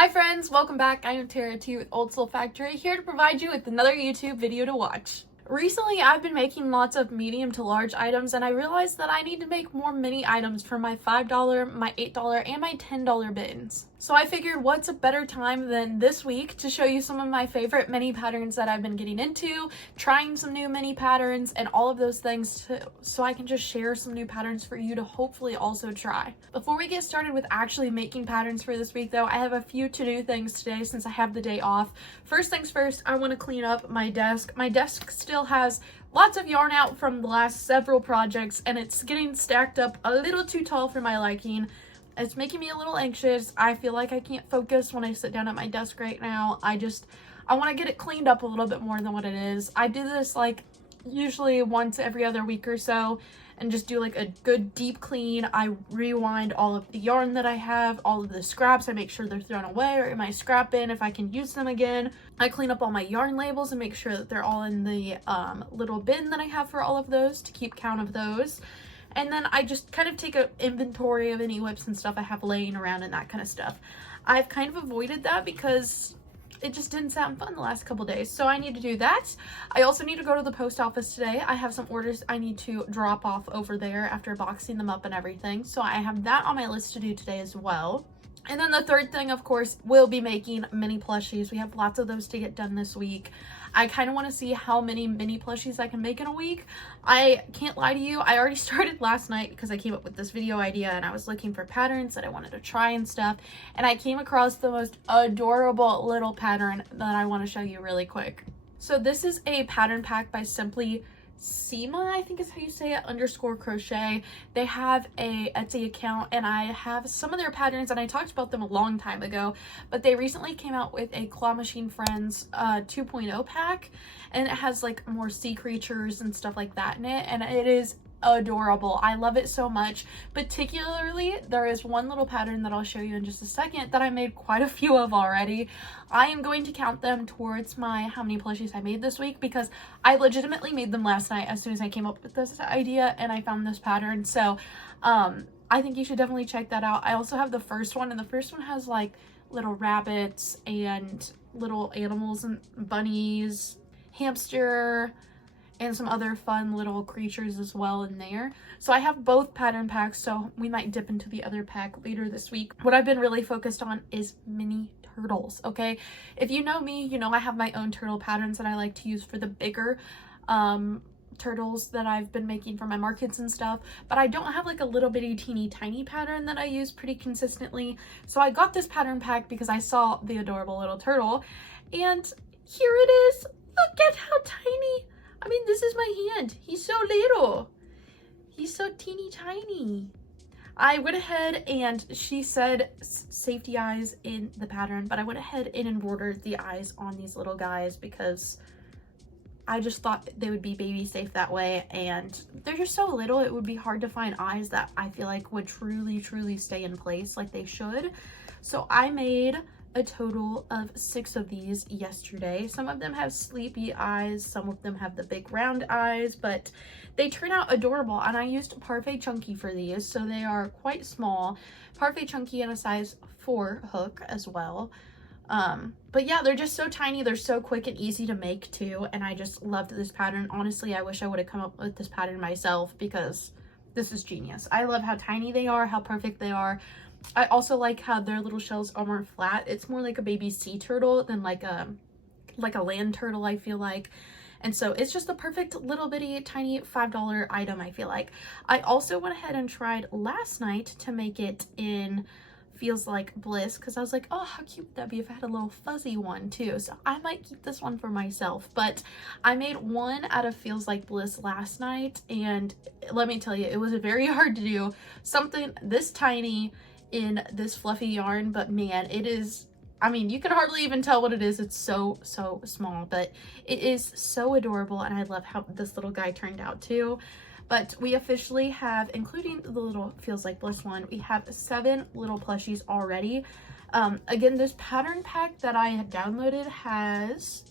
Hi friends, welcome back. I am Tara T with Old Soul Factory, here to provide you with another YouTube video to watch. Recently, I've been making lots of medium to large items, and I realized that I need to make more mini items for my $5, my $8, and my $10 bins. So I figured what's a better time than this week to show you some of my favorite mini patterns that I've been getting into, trying some new mini patterns, and all of those things so I can just share some new patterns for you to hopefully also try. Before we get started with actually making patterns for this week though, I have a few to-do things today since I have the day off. First things first, I want to clean up my desk. My desk still has lots of yarn out from the last several projects, and it's getting stacked up a little too tall for my liking. It's making me a little anxious. I feel like I can't focus when I sit down at my desk right now. I want to get it cleaned up a little bit more than what it is. I do this like usually once every other week or so and just do like a good deep clean. I rewind all of the yarn that I have, all of the scraps. I make sure they're thrown away or in my scrap bin if I can use them again. I clean up all my yarn labels and make sure that they're all in the little bin that I have for all of those to keep count of those. And then I just kind of take an inventory of any whips and stuff I have laying around and that kind of stuff. I've kind of avoided that because it just didn't sound fun the last couple days. So I need to do that. I also need to go to the post office today. I have some orders I need to drop off over there after boxing them up and everything. So I have that on my list to do today as well. And then the third thing, of course, will be making mini plushies. We have lots of those to get done this week. I kind of want to see how many mini plushies I can make in a week. I can't lie to you, I already started last night because I came up with this video idea and I was looking for patterns that I wanted to try and stuff. And I came across the most adorable little pattern that I want to show you really quick. So this is a pattern pack by Simply Seema, I think is how you say it, _crochet. They have a Etsy account and I have some of their patterns and I talked about them a long time ago, but they recently came out with a Claw Machine Friends 2.0 pack, and it has like more sea creatures and stuff like that in it, and it is adorable. I love it so much. Particularly, there is one little pattern that I'll show you in just a second that I made quite a few of already. I am going to count them towards my how many plushies I made this week because I legitimately made them last night as soon as I came up with this idea and I found this pattern. So I think you should definitely check that out. I also have the first one, and the first one has like little rabbits and little animals and bunnies, hamster, and some other fun little creatures as well in there. So I have both pattern packs, so we might dip into the other pack later this week. What I've been really focused on is mini turtles, okay? If you know me, you know I have my own turtle patterns that I like to use for the bigger turtles that I've been making for my markets and stuff, but I don't have like a little bitty teeny tiny pattern that I use pretty consistently. So I got this pattern pack because I saw the adorable little turtle, and here it is. Look at how tiny. I mean, this is my hand. He's so little. He's so teeny tiny. I went ahead and she said safety eyes in the pattern, but I went ahead and embroidered the eyes on these little guys because I just thought they would be baby safe that way, and they're just so little it would be hard to find eyes that I feel like would truly stay in place like they should. So I made a total of 6 of these yesterday. Some of them have sleepy eyes, some of them have the big round eyes, but they turn out adorable, and I used Parfait Chunky for these, so they are quite small. Parfait Chunky in a size 4 hook as well. But yeah, they're just so tiny, they're so quick and easy to make too, and I just loved this pattern. Honestly, I wish I would have come up with this pattern myself because this is genius. I love how tiny they are, how perfect they are. I also like how their little shells are more flat. It's more like a baby sea turtle than like a land turtle, I feel like. And so it's just the perfect little bitty tiny $5 item, I feel like. I also went ahead and tried last night to make it in Feels Like Bliss because I was like, oh, how cute would that be if I had a little fuzzy one too. So I might keep this one for myself. But I made one out of Feels Like Bliss last night, and let me tell you, it was very hard to do something this tiny in this fluffy yarn, but man, it is, I mean, you can hardly even tell what it is. It's so small, but it is so adorable, and I love how this little guy turned out too. But we officially have, including the little Feels Like Bliss one, we have 7 little plushies already. Again, this pattern pack that I had downloaded has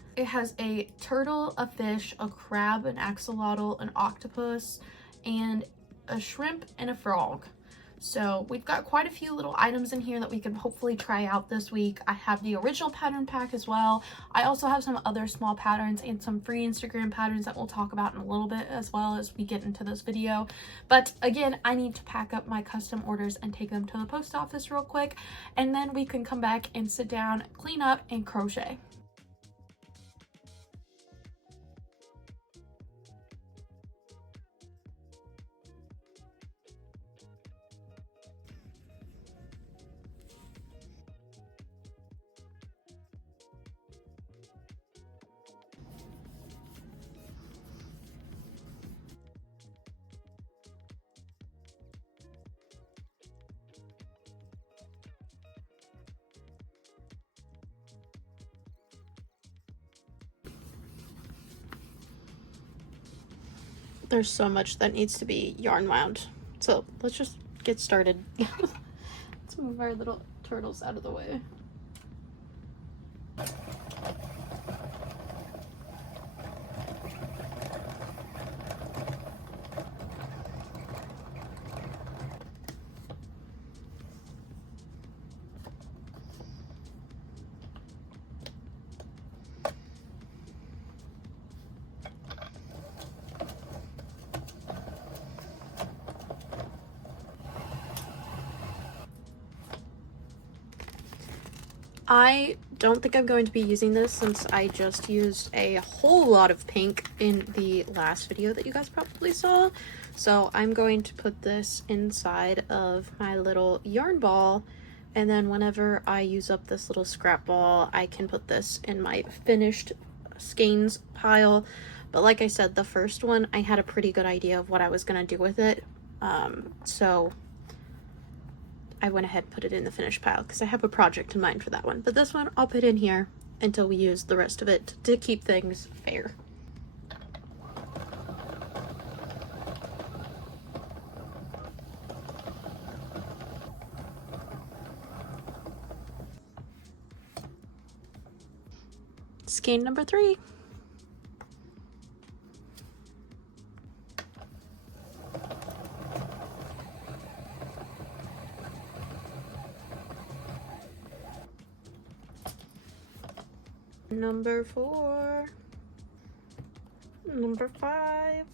a turtle, a fish, a crab, an axolotl, an octopus, and a shrimp and a frog. So we've got quite a few little items in here that we can hopefully try out this week. I have the original pattern pack as well. I also have some other small patterns and some free Instagram patterns that we'll talk about in a little bit as well as we get into this video. But again, I need to pack up my custom orders and take them to the post office real quick, and then we can come back and sit down, clean up, and crochet. There's so much that needs to be yarn wound, so let's just get started. Let's move our little turtles out of the way. I don't think I'm going to be using this since I just used a whole lot of pink in the last video that you guys probably saw. So I'm going to put this inside of my little yarn ball, and then whenever I use up this little scrap ball, I can put this in my finished skeins pile. But like I said, the first one, I had a pretty good idea of what I was going to do with it. So I went ahead and put it in the finished pile because I have a project in mind for that one. But this one I'll put in here until we use the rest of it to keep things fair. Skein number 3. Number 4, number 5,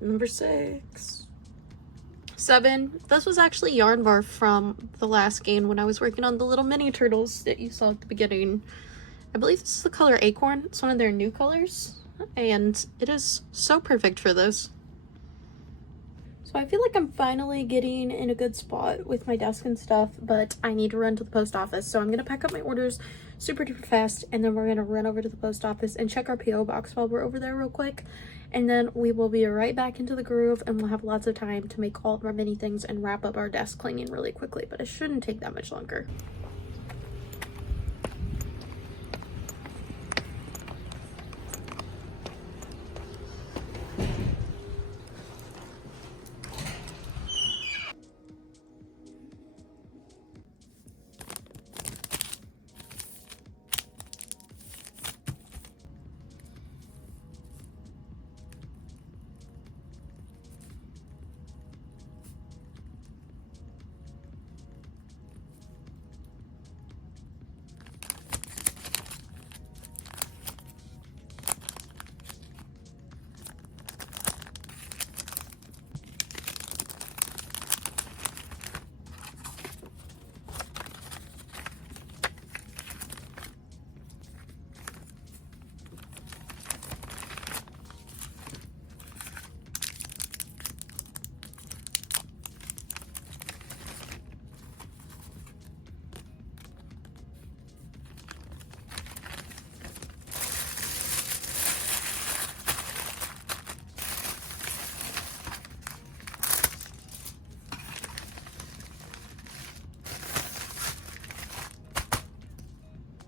number 6, 7. This was actually yarn bar from the last skein when I was working on the little mini turtles that you saw at the beginning. I believe this is the color Acorn. It's one of their new colors, and it is so perfect for this. So I feel like I'm finally getting in a good spot with my desk and stuff, but I need to run to the post office. So I'm going to pack up my orders super duper fast, and then we're going to run over to the post office and check our PO box while we're over there real quick. And then we will be right back into the groove, and we'll have lots of time to make all of our mini things and wrap up our desk cleaning really quickly, but it shouldn't take that much longer.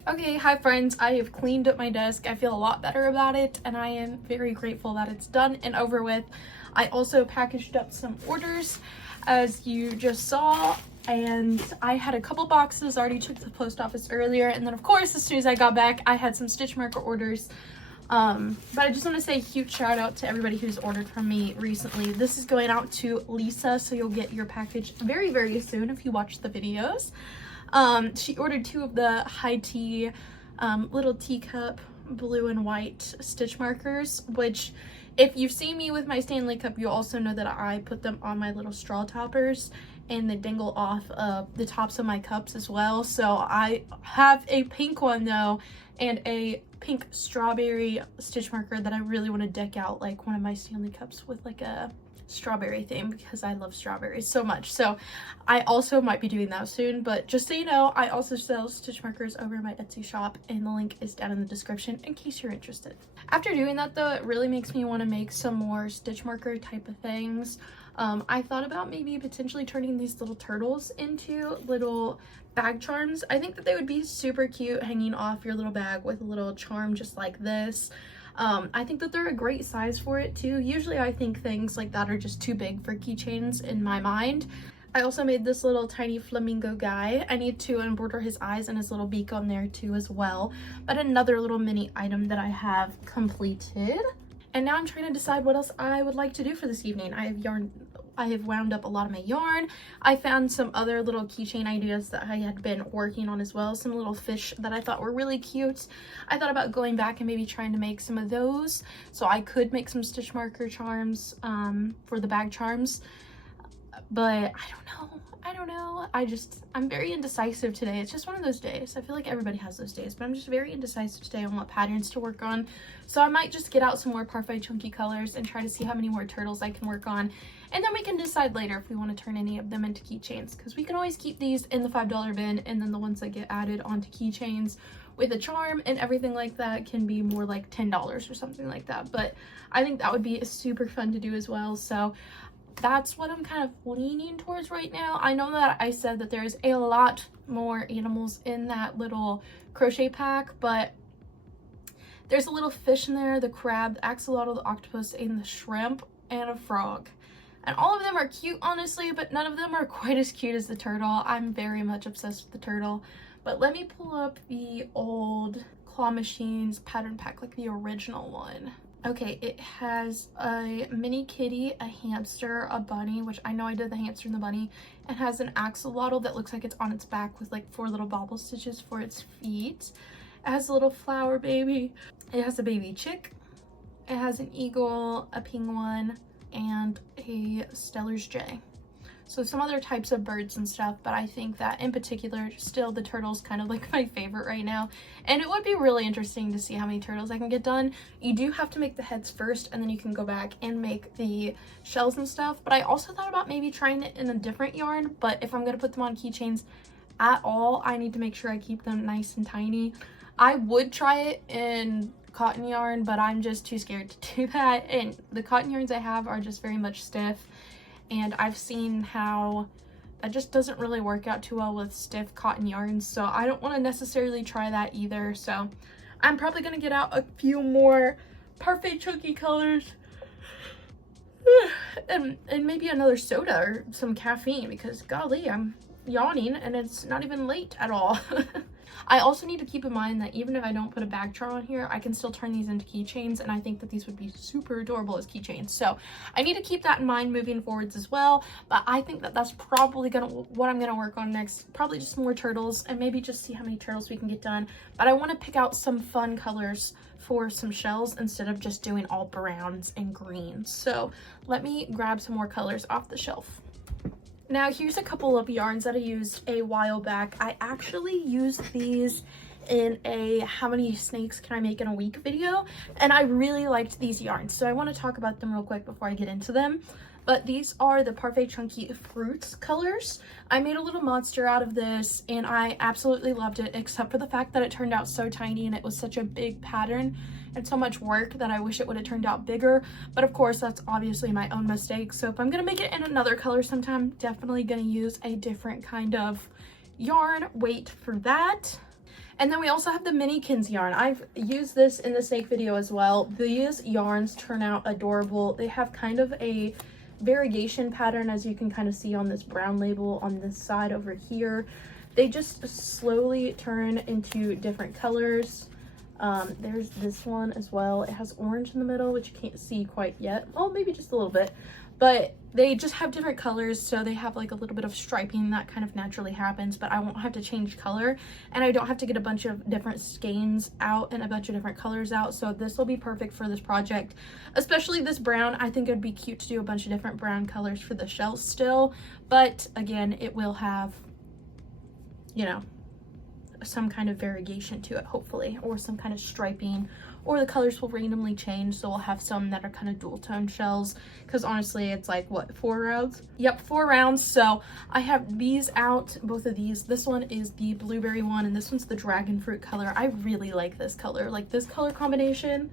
Okay, hi friends, I have cleaned up my desk. I feel a lot better about it, and I am very grateful that it's done and over with. I also packaged up some orders, as you just saw, and I had a couple boxes already took to the post office earlier, and then of course as soon as I got back I had some stitch marker orders. But I just want to say a huge shout out to everybody who's ordered from me recently. This is going out to Lisa, so you'll get your package very, very soon if you watch the videos. She ordered 2 of the high tea little teacup blue and white stitch markers, which if you've seen me with my Stanley cup, you also know that I put them on my little straw toppers and they dangle off of the tops of my cups as well. So I have a pink one though, and a pink strawberry stitch marker that I really want to deck out like one of my Stanley cups with like a strawberry theme, because I love strawberries so much. So I also might be doing that soon, but just so you know, I also sell stitch markers over my Etsy shop, and the link is down in the description in case you're interested. After doing that though, it really makes me want to make some more stitch marker type of things. I thought about maybe potentially turning these little turtles into little bag charms. I think that they would be super cute hanging off your little bag with a little charm just like this. I think that they're a great size for it too. Usually I think things like that are just too big for keychains in my mind. I also made this little tiny flamingo guy. I need to embroider his eyes and his little beak on there too as well. But another little mini item that I have completed. And now I'm trying to decide what else I would like to do for this evening. I have wound up a lot of my yarn. I found some other little keychain ideas that I had been working on as well. Some little fish that I thought were really cute. I thought about going back and maybe trying to make some of those. So I could make some stitch marker charms for the bag charms. But I don't know. I'm very indecisive today. It's just one of those days. I feel like everybody has those days, but I'm just very indecisive today on what patterns to work on. So I might just get out some more Parfait chunky colors and try to see how many more turtles I can work on. And then we can decide later if we want to turn any of them into keychains, because we can always keep these in the $5 bin, and then the ones that get added onto keychains with a charm and everything like that can be more like $10 or something like that. But I think that would be super fun to do as well. So that's what I'm kind of leaning towards right now. I know that I said that there's a lot more animals in that little crochet pack, but there's a little fish in there, the crab, the axolotl, the octopus, and the shrimp, and a frog. And all of them are cute, honestly, but none of them are quite as cute as the turtle. I'm very much obsessed with the turtle. But let me pull up the old Claw Machines pattern pack, like the original one. Okay, it has a mini kitty, a hamster, a bunny, which I know I did the hamster and the bunny. It has an axolotl that looks like it's on its back with like 4 little bobble stitches for its feet. It has a little flower baby. It has a baby chick. It has an eagle, a penguin, and a Stellar's jay. So some other types of birds and stuff, but I think that in particular, still the turtle's kind of like my favorite right now. And it would be really interesting to see how many turtles I can get done. You do have to make the heads first, and then you can go back and make the shells and stuff. But I also thought about maybe trying it in a different yarn, but if I'm gonna put them on keychains at all, I need to make sure I keep them nice and tiny. I would try it in cotton yarn, but I'm just too scared to do that. And the cotton yarns I have are just very much stiff, and I've seen how that just doesn't really work out too well with stiff cotton yarns, so I don't want to necessarily try that either. So I'm probably going to get out a few more Parfait chunky colors and maybe another soda or some caffeine, because golly, I'm yawning and it's not even late at all. I also need to keep in mind that even if I don't put a bag charm on here, I can still turn these into keychains, and I think that these would be super adorable as keychains. So I need to keep that in mind moving forwards as well. But I think that that's probably what I'm gonna work on next. Probably just more turtles, and maybe just see how many turtles we can get done. But I want to pick out some fun colors for some shells instead of just doing all browns and greens. So let me grab some more colors off the shelf. Now here's a couple of yarns that I used a while back. I actually used these in a how many snakes can I make in a week video, and I really liked these yarns, so I want to talk about them real quick before I get into them. But these are the Parfait Chunky Fruits colors. I made a little monster out of this, and I absolutely loved it, except for the fact that it turned out so tiny and it was such a big pattern and so much work that I wish it would have turned out bigger. But of course, that's obviously my own mistake. So if I'm gonna make it in another color sometime, definitely gonna use a different kind of yarn weight for that. And then we also have the Minikins yarn. I've used this in the snake video as well. These yarns turn out adorable. They have kind of a variegation pattern, as you can kind of see on this brown label on this side over here. They just slowly turn into different colors. There's this one as well. It has orange in the middle, which you can't see quite yet. Oh, maybe just a little bit. But they just have different colors, so they have like a little bit of striping that kind of naturally happens, but I won't have to change color, and I don't have to get a bunch of different skeins out and a bunch of different colors out, so this will be perfect for this project. Especially this brown. I think it'd be cute to do a bunch of different brown colors for the shells still, but again, it will have, you know, some kind of variation to it, hopefully, or some kind of striping, or the colors will randomly change, so we'll have some that are kind of dual tone shells, because honestly it's like, what, 4 rounds? Yep, 4 rounds. So I have these out, both of these. This one is the blueberry one, and this one's the dragon fruit color. I really like this color, like this color combination.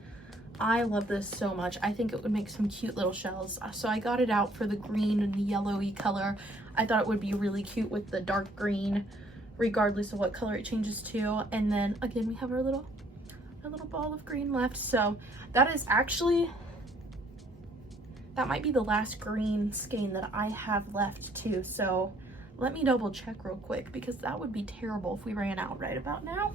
I love this so much. I think it would make some cute little shells, so I got it out for the green and the yellowy color. I thought it would be really cute with the dark green, regardless of what color it changes to. And then again, we have our little ball of green left. So that is actually, that might be the last green skein that I have left too. So let me double check real quick, because that would be terrible if we ran out right about now.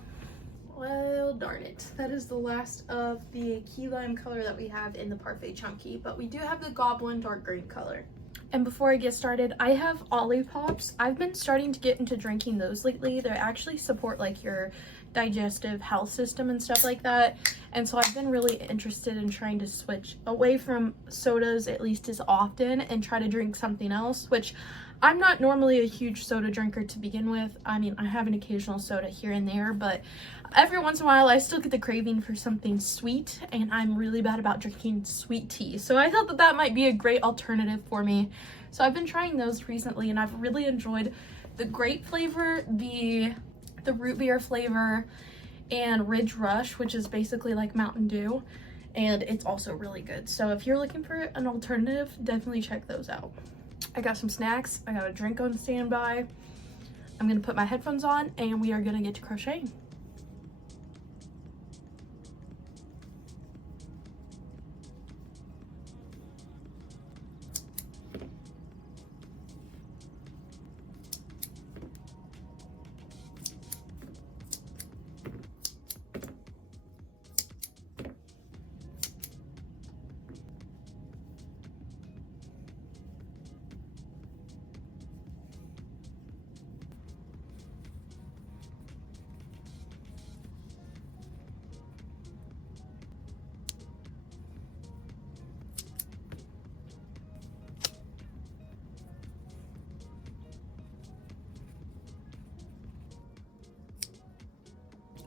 Well, darn it. That is the last of the key lime color that we have in the Parfait Chunky, but we do have the Goblin dark green color. And before I get started, I have Olipop's. I've been starting to get into drinking those lately. They actually support like your digestive health system and stuff like that. And so I've been really interested in trying to switch away from sodas, at least as often, and try to drink something else, which I'm not normally a huge soda drinker to begin with. I mean, I have an occasional soda here and there, but every once in a while I still get the craving for something sweet, and I'm really bad about drinking sweet tea. So I thought that that might be a great alternative for me. So I've been trying those recently, and I've really enjoyed the grape flavor, the root beer flavor, and Ridge Rush, which is basically like Mountain Dew, and it's also really good. So if you're looking for an alternative, definitely check those out. I got some snacks, I got a drink on standby. I'm gonna put my headphones on and we are gonna get to crocheting.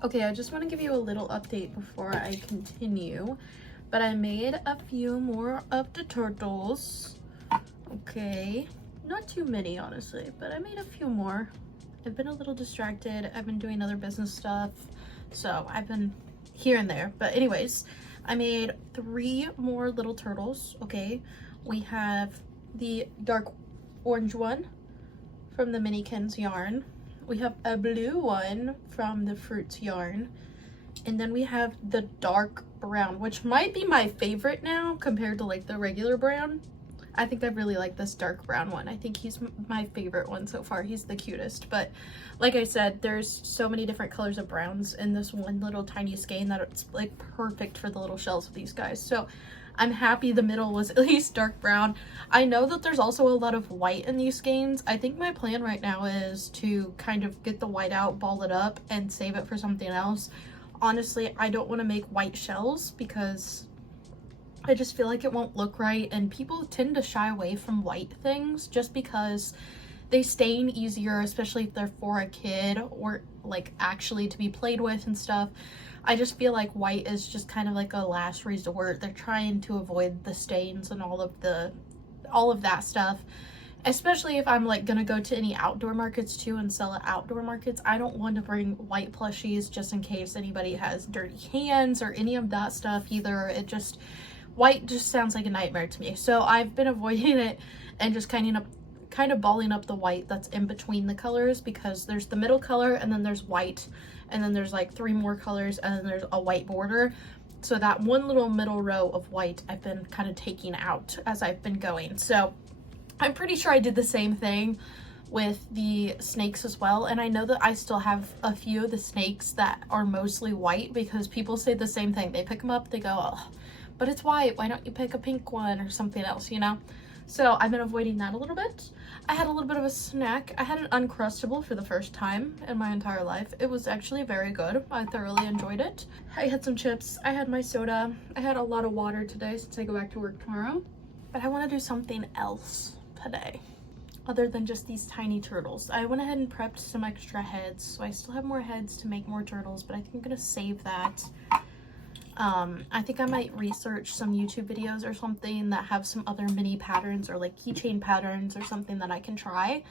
Okay, I just want to give you a little update before I continue, but I made a few more of the turtles. Okay, not too many honestly, but I made a few more. I've been a little distracted. I've been doing other business stuff, so I've been here and there. But anyways, I made 3 more little turtles. Okay, we have the dark orange one from the Minikins yarn. We have a blue one from the Fruits yarn, and then we have the dark brown, which might be my favorite now compared to like the regular brown. I think I really like this dark brown one. I think he's my favorite one so far. He's the cutest. But like I said, there's so many different colors of browns in this one little tiny skein that it's like perfect for the little shells of these guys. So I'm happy the middle was at least dark brown. I know that there's also a lot of white in these skeins. I think my plan right now is to kind of get the white out, ball it up, and save it for something else. Honestly, I don't want to make white shells because I just feel like it won't look right, and people tend to shy away from white things just because they stain easier, especially if they're for a kid or like actually to be played with and stuff. I just feel like white is just kind of like a last resort. They're trying to avoid the stains and all of that stuff. Especially if I'm like gonna go to any outdoor markets too and sell at outdoor markets. I don't want to bring white plushies just in case anybody has dirty hands or any of that stuff either. White just sounds like a nightmare to me. So I've been avoiding it and just kind of balling up the white that's in between the colors, because there's the middle color and then there's white, and then there's like 3 more colors, and then there's a white border. So that one little middle row of white I've been kind of taking out as I've been going. So I'm pretty sure I did the same thing with the snakes as well. And I know that I still have a few of the snakes that are mostly white because people say the same thing. They pick them up, they go, oh, but it's white. Why don't you pick a pink one or something else, you know? So I've been avoiding that a little bit. I had a little bit of a snack. I had an Uncrustable for the first time in my entire life. It was actually very good. I thoroughly enjoyed it. I had some chips. I had my soda. I had a lot of water today since I go back to work tomorrow. But I want to do something else today other than just these tiny turtles. I went ahead and prepped some extra heads, so I still have more heads to make more turtles, but I think I'm gonna save that. I think I might research some YouTube videos or something that have some other mini patterns or like keychain patterns or something that I can try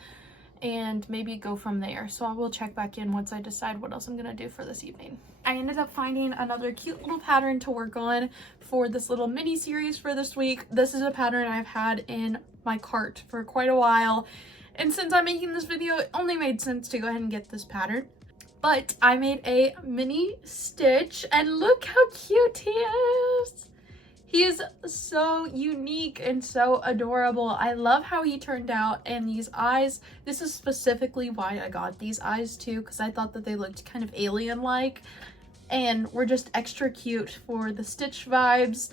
and maybe go from there. So I will check back in once I decide what else I'm gonna do for this evening. I ended up finding another cute little pattern to work on for this little mini series for this week. This is a pattern I've had in my cart for quite a while, and since I'm making this video, it only made sense to go ahead and get this pattern. But I made a mini Stitch, and look how cute he is. He is so unique and so adorable. I love how he turned out, and these eyes, this is specifically why I got these eyes too, because I thought that they looked kind of alien-like and were just extra cute for the Stitch vibes.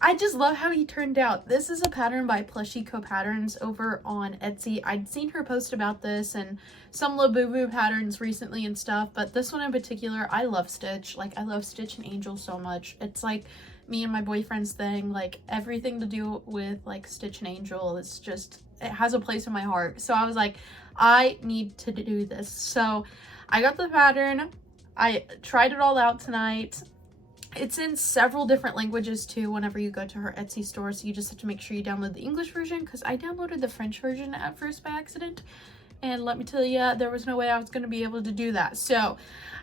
I just love how he turned out. This is a pattern by Plushie Co Patterns over on Etsy. I'd seen her post about this and some Labubu patterns recently and stuff, but this one in particular, I love Stitch. Like, I love Stitch and Angel so much. It's like me and my boyfriend's thing. Like, everything to do with like Stitch and Angel is just, it has a place in my heart. So I was like, I need to do this. So I got the pattern. I tried it all out tonight. It's in several different languages too whenever you go to her Etsy store, so you just have to make sure you download the English version, because I downloaded the French version at first by accident, and let me tell you, there was no way I was going to be able to do that. So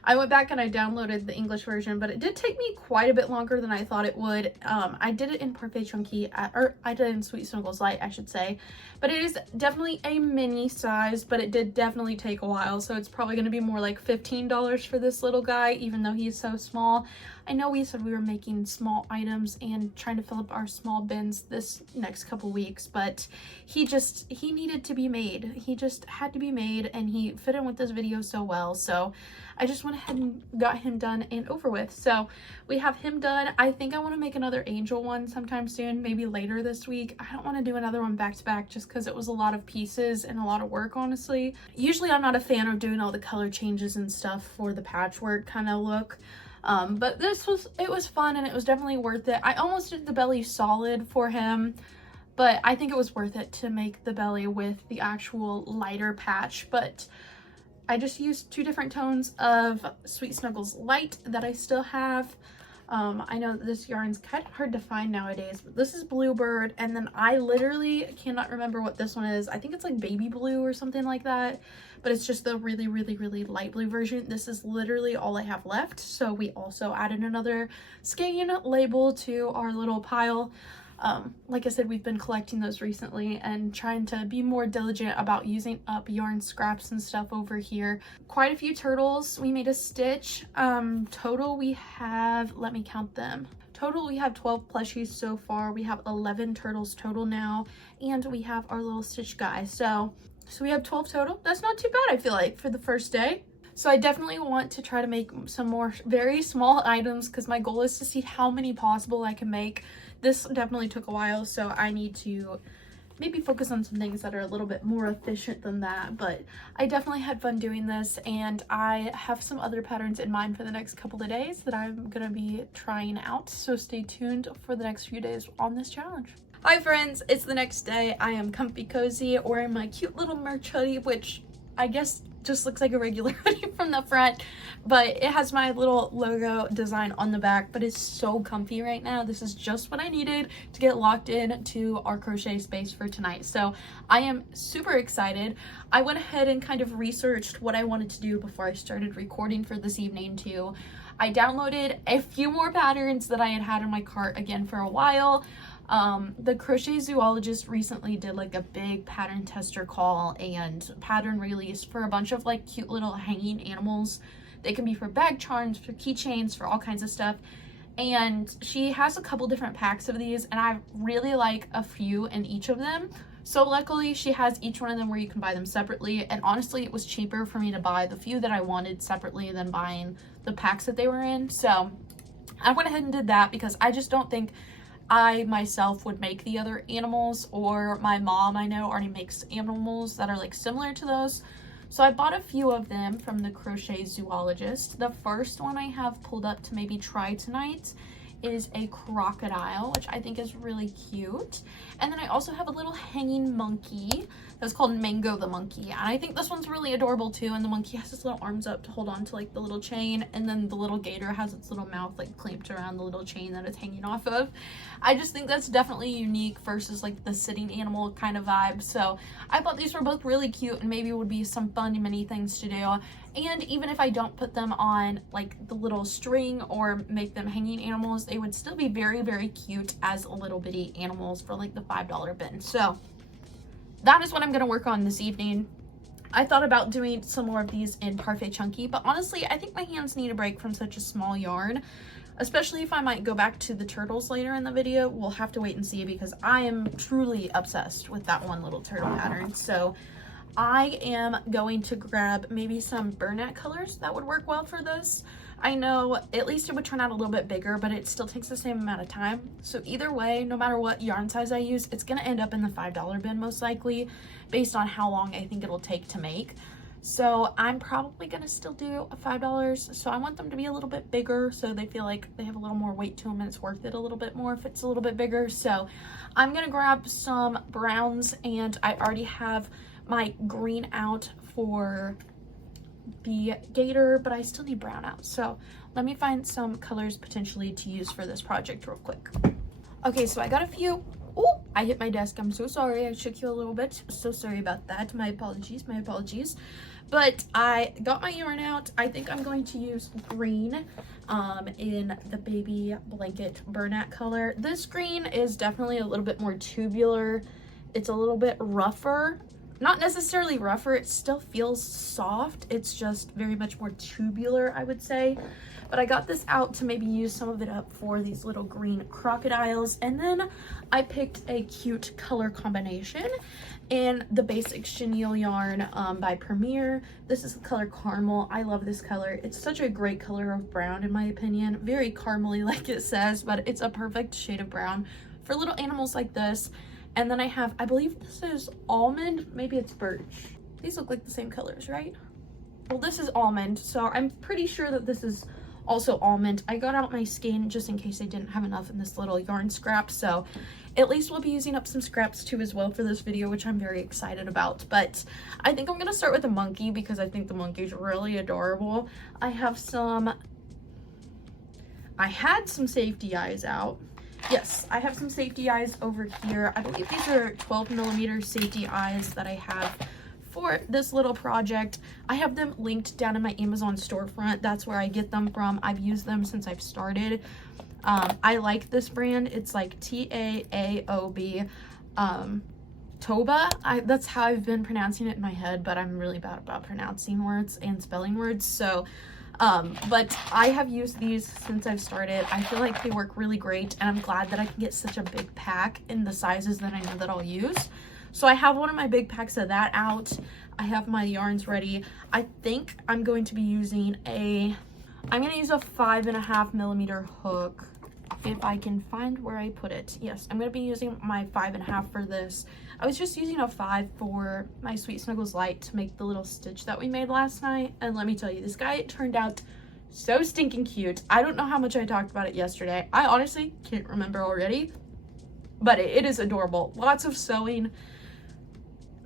I went back and I downloaded the English version, but it did take me quite a bit longer than I thought it would. I did it in Parfait Chunky, or I did it in Sweet Snuggles Light, I should say, but it is definitely a mini size, but it did definitely take a while, so it's probably going to be more like $15 for this little guy, even though he's so small. I know we said we were making small items and trying to fill up our small bins this next couple weeks, but he needed to be made. He just had to be made, and he fit in with this video so well, so I just went ahead and got him done and over with. So we have him done. I think I want to make another angel one sometime soon, maybe later this week. I don't want to do another one back to back just because it was a lot of pieces and a lot of work, honestly. Usually I'm not a fan of doing all the color changes and stuff for the patchwork kind of look. But it was fun, and it was definitely worth it. I almost did the belly solid for him, but I think it was worth it to make the belly with the actual lighter patch. But I just used 2 different tones of Sweet Snuggles Light that I still have. I know this yarn's kind of hard to find nowadays, but this is Bluebird, and then I literally cannot remember what this one is. I think it's like Baby Blue or something like that, but it's just the really, really, really light blue version. This is literally all I have left, so we also added another skein label to our little pile. Like I said, we've been collecting those recently and trying to be more diligent about using up yarn scraps and stuff over here. Quite a few turtles. We made a Stitch. Total we have, let me count them. Total we have 12 plushies so far. We have 11 turtles total now, and we have our little Stitch guy. So we have 12 total. That's not too bad, I feel like, for the first day. So I definitely want to try to make some more very small items, because my goal is to see how many possible I can make. This definitely took a while, so I need to maybe focus on some things that are a little bit more efficient than that. But I definitely had fun doing this, and I have some other patterns in mind for the next couple of days that I'm gonna be trying out, so stay tuned for the next few days on this challenge. Hi friends, it's the next day. I am comfy cozy, wearing my cute little merch hoodie, which I guess just looks like a regular hoodie from the front, but it has my little logo design on the back. But it's so comfy right now. This is just what I needed to get locked in to our crochet space for tonight, so I am super excited. I went ahead and kind of researched what I wanted to do before I started recording for this evening too. I downloaded a few more patterns that I had in my cart again for a while. The Crochet Zoologist recently did like a big pattern tester call and pattern release for a bunch of like cute little hanging animals. They can be for bag charms, for keychains, for all kinds of stuff. and she has a couple different packs of these, and I really like a few in each of them. So luckily she has each one of them where you can buy them separately, and honestly it was cheaper for me to buy the few that I wanted separately than buying the packs that they were in. So I went ahead and did that because I just don't think I myself would make the other animals, or my mom I know already makes animals that are like similar to those. So I bought a few of them from the Crochet Zoologist. The first one I have pulled up to maybe try tonight is a crocodile, which I think is really cute. And then I also have a little hanging monkey that's called Mango the Monkey, and I think this one's really adorable too. And the monkey has his little arms up to hold on to like the little chain, and then the little gator has its little mouth like clamped around the little chain that it's hanging off of. I just think that's definitely unique versus like the sitting animal kind of vibe. So I thought these were both really cute and maybe would be some fun mini things to do. And even if I don't put them on like the little string or make them hanging animals, they would still be very, very cute as little bitty animals for like the $5 bin. So that is what I'm going to work on this evening. I thought about doing some more of these in Parfait Chunky, but honestly, I think my hands need a break from such a small yarn, especially if I might go back to the turtles later in the video. We'll have to wait and see because I am truly obsessed with that one little turtle pattern. So I am going to grab maybe some burnout colors that would work well for this. I know at least it would turn out a little bit bigger, but it still takes the same amount of time. So either way, no matter what yarn size I use, it's going to end up in the $5 bin most likely, based on how long I think it'll take to make. So I'm probably going to still do a $5. So I want them to be a little bit bigger so they feel like they have a little more weight to them and it's worth it a little bit more if it's a little bit bigger. So I'm going to grab some browns, and I already have my green out for the gator, but I still need brown out. So let me find some colors potentially to use for this project real quick. Okay, so I got a few. Oh, I hit my desk. I'm so sorry. I shook you a little bit. So sorry about that. My apologies. My apologies. But I got my yarn out. I think I'm going to use green in the baby blanket burnout color. This green is definitely a little bit more tubular. It's a little bit rougher. Not necessarily rougher, it still feels soft. It's just very much more tubular, I would say. But I got this out to maybe use some of it up for these little green crocodiles. And then I picked a cute color combination in the basic chenille yarn by Premier. This is the color Caramel. I love this color. It's such a great color of brown in my opinion. Very caramely like it says, but it's a perfect shade of brown for little animals like this. And then I have, I believe this is almond, maybe it's birch. These look like the same colors, right? Well, this is almond, so I'm pretty sure that this is also almond. I got out my skein just in case I didn't have enough in this little yarn scrap, so at least we'll be using up some scraps too as well for this video, which I'm very excited about. But I think I'm gonna start with the monkey because I think the monkey's really adorable. I had some safety eyes out. Yes, I have some safety eyes over here. I believe these are 12mm safety eyes that I have for this little project. I have them linked down in my Amazon storefront. That's where I get them from. I've used them since I've started. I like this brand. It's like T-A-A-O-B. Toba. That's how I've been pronouncing it in my head, but I'm really bad about pronouncing words and spelling words. So but I have used these since I've started. I feel like they work really great, and I'm glad that I can get such a big pack in the sizes that I know that I'll use. So I have one of my big packs of that out. I have my yarns ready. I think I'm going to be using I'm going to use a 5.5mm hook. If I can find where I put it. Yes, I'm going to be using my 5.5 for this. I was just using a 5 for my Sweet Snuggles Light to make the little stitch that we made last night. And let me tell you, this guy turned out so stinking cute. I don't know how much I talked about it yesterday. I honestly can't remember already. But it is adorable. Lots of sewing.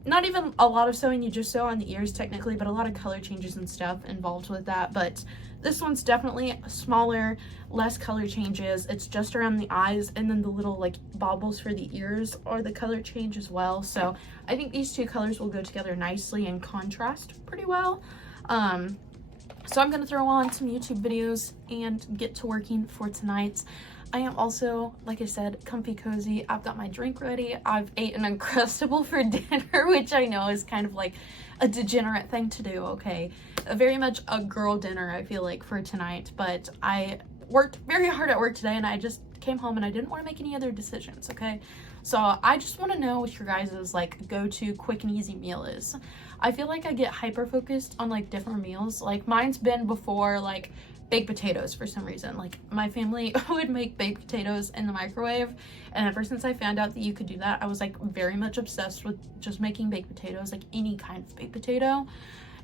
Not even a lot of sewing, you just sew on the ears technically, but a lot of color changes and stuff involved with that. But this one's definitely smaller, less color changes. It's just around the eyes, and then the little like baubles for the ears are the color change as well. So I think these two colors will go together nicely and contrast pretty well. So I'm gonna throw on some YouTube videos and get to working for tonight. I am also, like I said, comfy cozy. I've got my drink ready. I've ate an Uncrustable for dinner, which I know is kind of like a degenerate thing to do, okay? Very much a girl dinner, I feel like, for tonight, but I worked very hard at work today, and I just came home and I didn't want to make any other decisions, okay? So I just want to know what your guys' like go-to quick and easy meal is. I feel like I get hyper focused on like different meals. Like mine's been before like baked potatoes for some reason. Like my family would make baked potatoes in the microwave, and ever since I found out that you could do that, I was like very much obsessed with just making baked potatoes, like any kind of baked potato.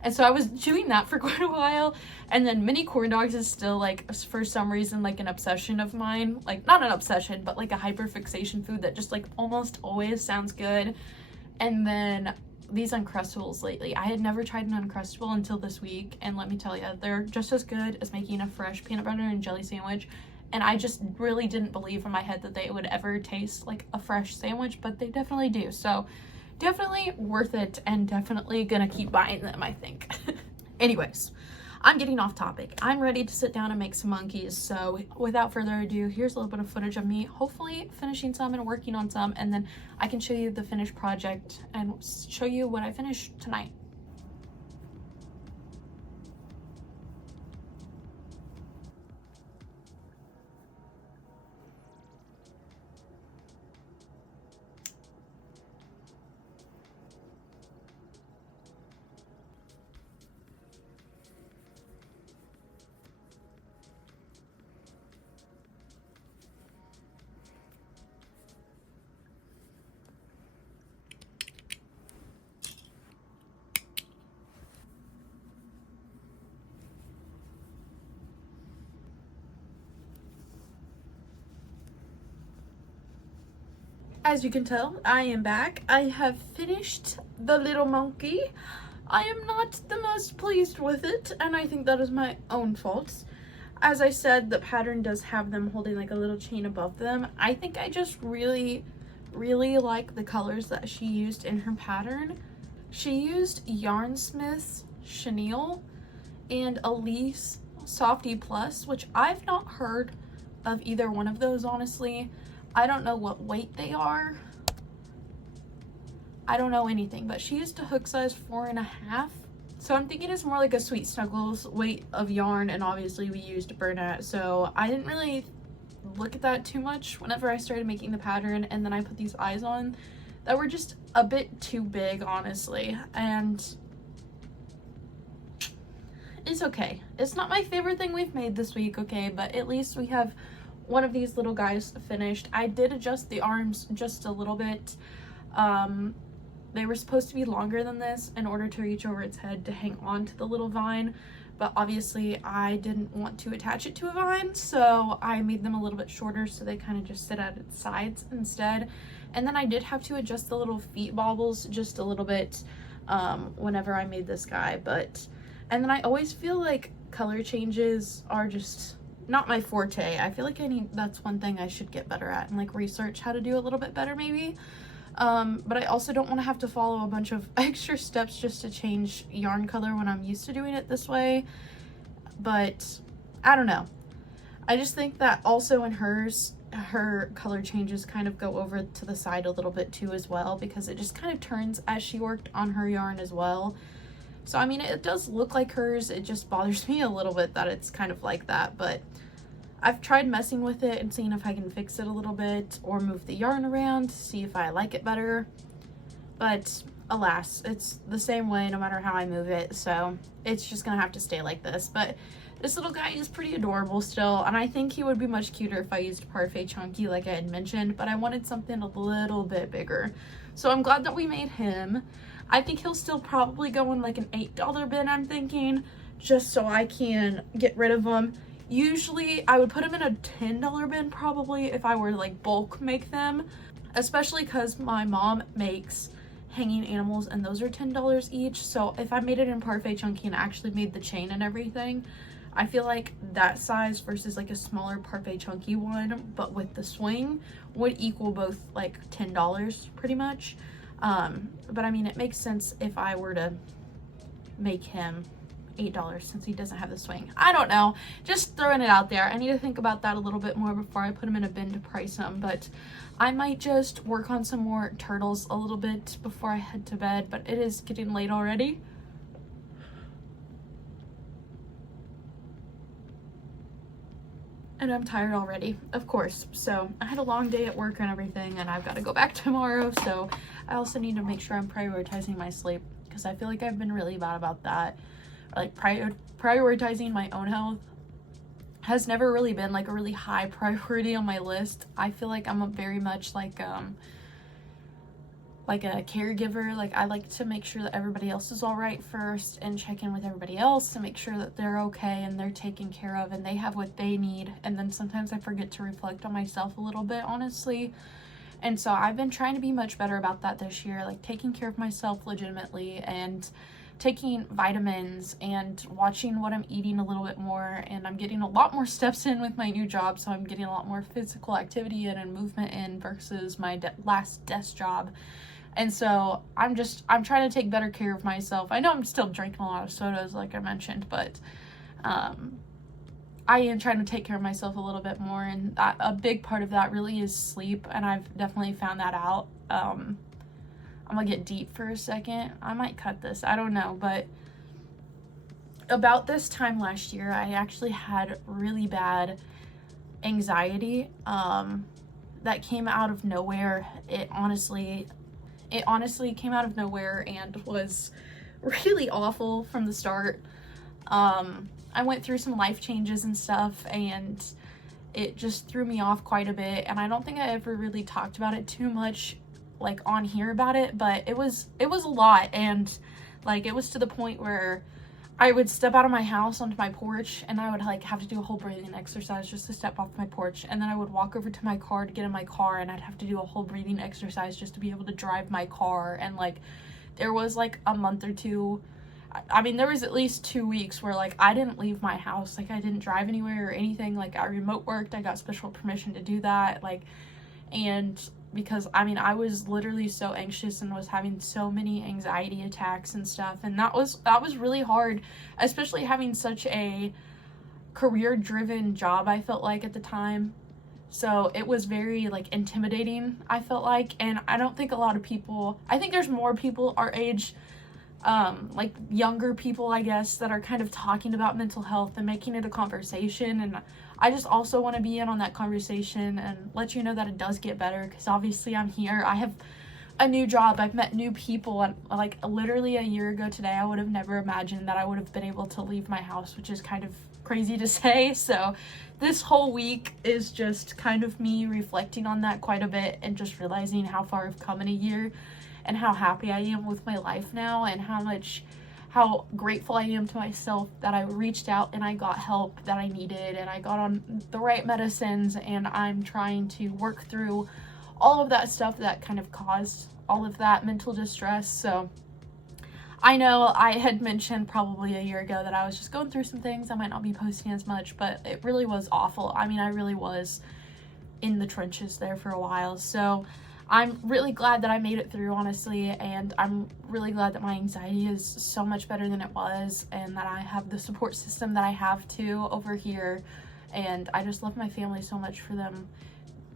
And so I was doing that for quite a while. And then mini corn dogs is still like, for some reason, like an obsession of mine. Like not an obsession, but like a hyper fixation food that just like almost always sounds good. And then these Uncrustables lately. I had never tried an Uncrustable until this week. And let me tell you, they're just as good as making a fresh peanut butter and jelly sandwich. And I just really didn't believe in my head that they would ever taste like a fresh sandwich, but they definitely do. So definitely worth it, and definitely gonna keep buying them, I think. Anyways, I'm getting off topic. I'm ready to sit down and make some monkeys. So without further ado, here's a little bit of footage of me hopefully finishing some and working on some, and then I can show you the finished project and show you what I finished tonight. As you can tell, I am back. I have finished the little monkey. I am not the most pleased with it, and I think that is my own fault. As I said, the pattern does have them holding like a little chain above them. I think I just really like the colors that she used in her pattern. She used Yarnsmith's Chenille and Elise Softy Plus, which I've not heard of either one of those, honestly. I don't know what weight they are. I don't know anything, but she used a hook size 4.5. So I'm thinking it's more like a Sweet Snuggles weight of yarn, and obviously we used Bernat. So I didn't really look at that too much whenever I started making the pattern, and then I put these eyes on that were just a bit too big, honestly. And it's okay. It's not my favorite thing we've made this week, okay, but at least we have one of these little guys finished. I did adjust the arms just a little bit. They were supposed to be longer than this in order to reach over its head to hang on to the little vine, but obviously I didn't want to attach it to a vine, so I made them a little bit shorter so they kind of just sit at its sides instead. And then I did have to adjust the little feet bobbles just a little bit whenever I made this guy. And then I always feel like color changes are just not my forte. I feel like that's one thing I should get better at and like research how to do a little bit better maybe. But I also don't want to have to follow a bunch of extra steps just to change yarn color when I'm used to doing it this way. But I don't know. I just think that also in hers, her color changes kind of go over to the side a little bit too as well, because it just kind of turns as she worked on her yarn as well. So I mean, it does look like hers. It just bothers me a little bit that it's kind of like that, but I've tried messing with it and seeing if I can fix it a little bit or move the yarn around to see if I like it better. But alas, it's the same way no matter how I move it, so it's just gonna have to stay like this. But this little guy is pretty adorable still, and I think he would be much cuter if I used Parfait Chunky like I had mentioned, but I wanted something a little bit bigger. So I'm glad that we made him. I think he'll still probably go in like an $8 bin, I'm thinking, just so I can get rid of him. Usually I would put them in a $10 bin probably if I were to like bulk make them, especially because my mom makes hanging animals and those are $10 each. So if I made it in Parfait Chunky and actually made the chain and everything, I feel like that size versus like a smaller Parfait Chunky one but with the swing would equal both like $10 pretty much. But I mean, it makes sense if I were to make him $8 since he doesn't have the swing. I don't know, just throwing it out there. I need to think about that a little bit more before I put him in a bin to price him, but I might just work on some more turtles a little bit before I head to bed. But it is getting late already. and I'm tired already, of course. So I had a long day at work and everything, and I've got to go back tomorrow. So I also need to make sure I'm prioritizing my sleep, because I feel like I've been really bad about that. Like prioritizing my own health has never really been like a really high priority on my list. I feel like I'm very much like a caregiver. Like, I like to make sure that everybody else is all right first and check in with everybody else to make sure that they're okay and they're taken care of and they have what they need. And then sometimes I forget to reflect on myself a little bit, honestly. And so I've been trying to be much better about that this year, like taking care of myself legitimately and taking vitamins and watching what I'm eating a little bit more. And I'm getting a lot more steps in with my new job, so I'm getting a lot more physical activity in and movement in versus my last desk job. And so I'm trying to take better care of myself. I know I'm still drinking a lot of sodas, like I mentioned, but I am trying to take care of myself a little bit more, and a big part of that really is sleep, and I've definitely found that out. I'm gonna get deep for a second. I might cut this, I don't know, but about this time last year, I actually had really bad anxiety that came out of nowhere. It honestly came out of nowhere and was really awful from the start. I went through some life changes and stuff, and it just threw me off quite a bit, and I don't think I ever really talked about it too much, like on here about it, but it was a lot. And like, it was to the point where I would step out of my house onto my porch, and I would like have to do a whole breathing exercise just to step off my porch, and then I would walk over to my car to get in my car, and I'd have to do a whole breathing exercise just to be able to drive my car. And like, there was like a month or two, I mean, there was at least 2 weeks where like I didn't leave my house, like I didn't drive anywhere or anything. Like, I remote worked, I got special permission to do that, like, and because I mean, I was literally so anxious and was having so many anxiety attacks and stuff, and that was really hard, especially having such a career driven job, I felt like, at the time. So it was very like intimidating, I felt like. And I don't think a lot of people, I think there's more people our age, like younger people, I guess, that are kind of talking about mental health and making it a conversation. And I just also want to be in on that conversation and let you know that it does get better, because obviously I'm here. I have a new job. I've met new people, and like literally a year ago today, I would have never imagined that I would have been able to leave my house, which is kind of crazy to say. So this whole week is just kind of me reflecting on that quite a bit and just realizing how far I've come in a year and how happy I am with my life now, and how grateful I am to myself that I reached out and I got help that I needed, and I got on the right medicines, and I'm trying to work through all of that stuff that kind of caused all of that mental distress. So I know I had mentioned probably a year ago that I was just going through some things. I might not be posting as much, but it really was awful. I mean, I really was in the trenches there for a while. So I'm really glad that I made it through, honestly, and I'm really glad that my anxiety is so much better than it was, and that I have the support system that I have too over here. And I just love my family so much for them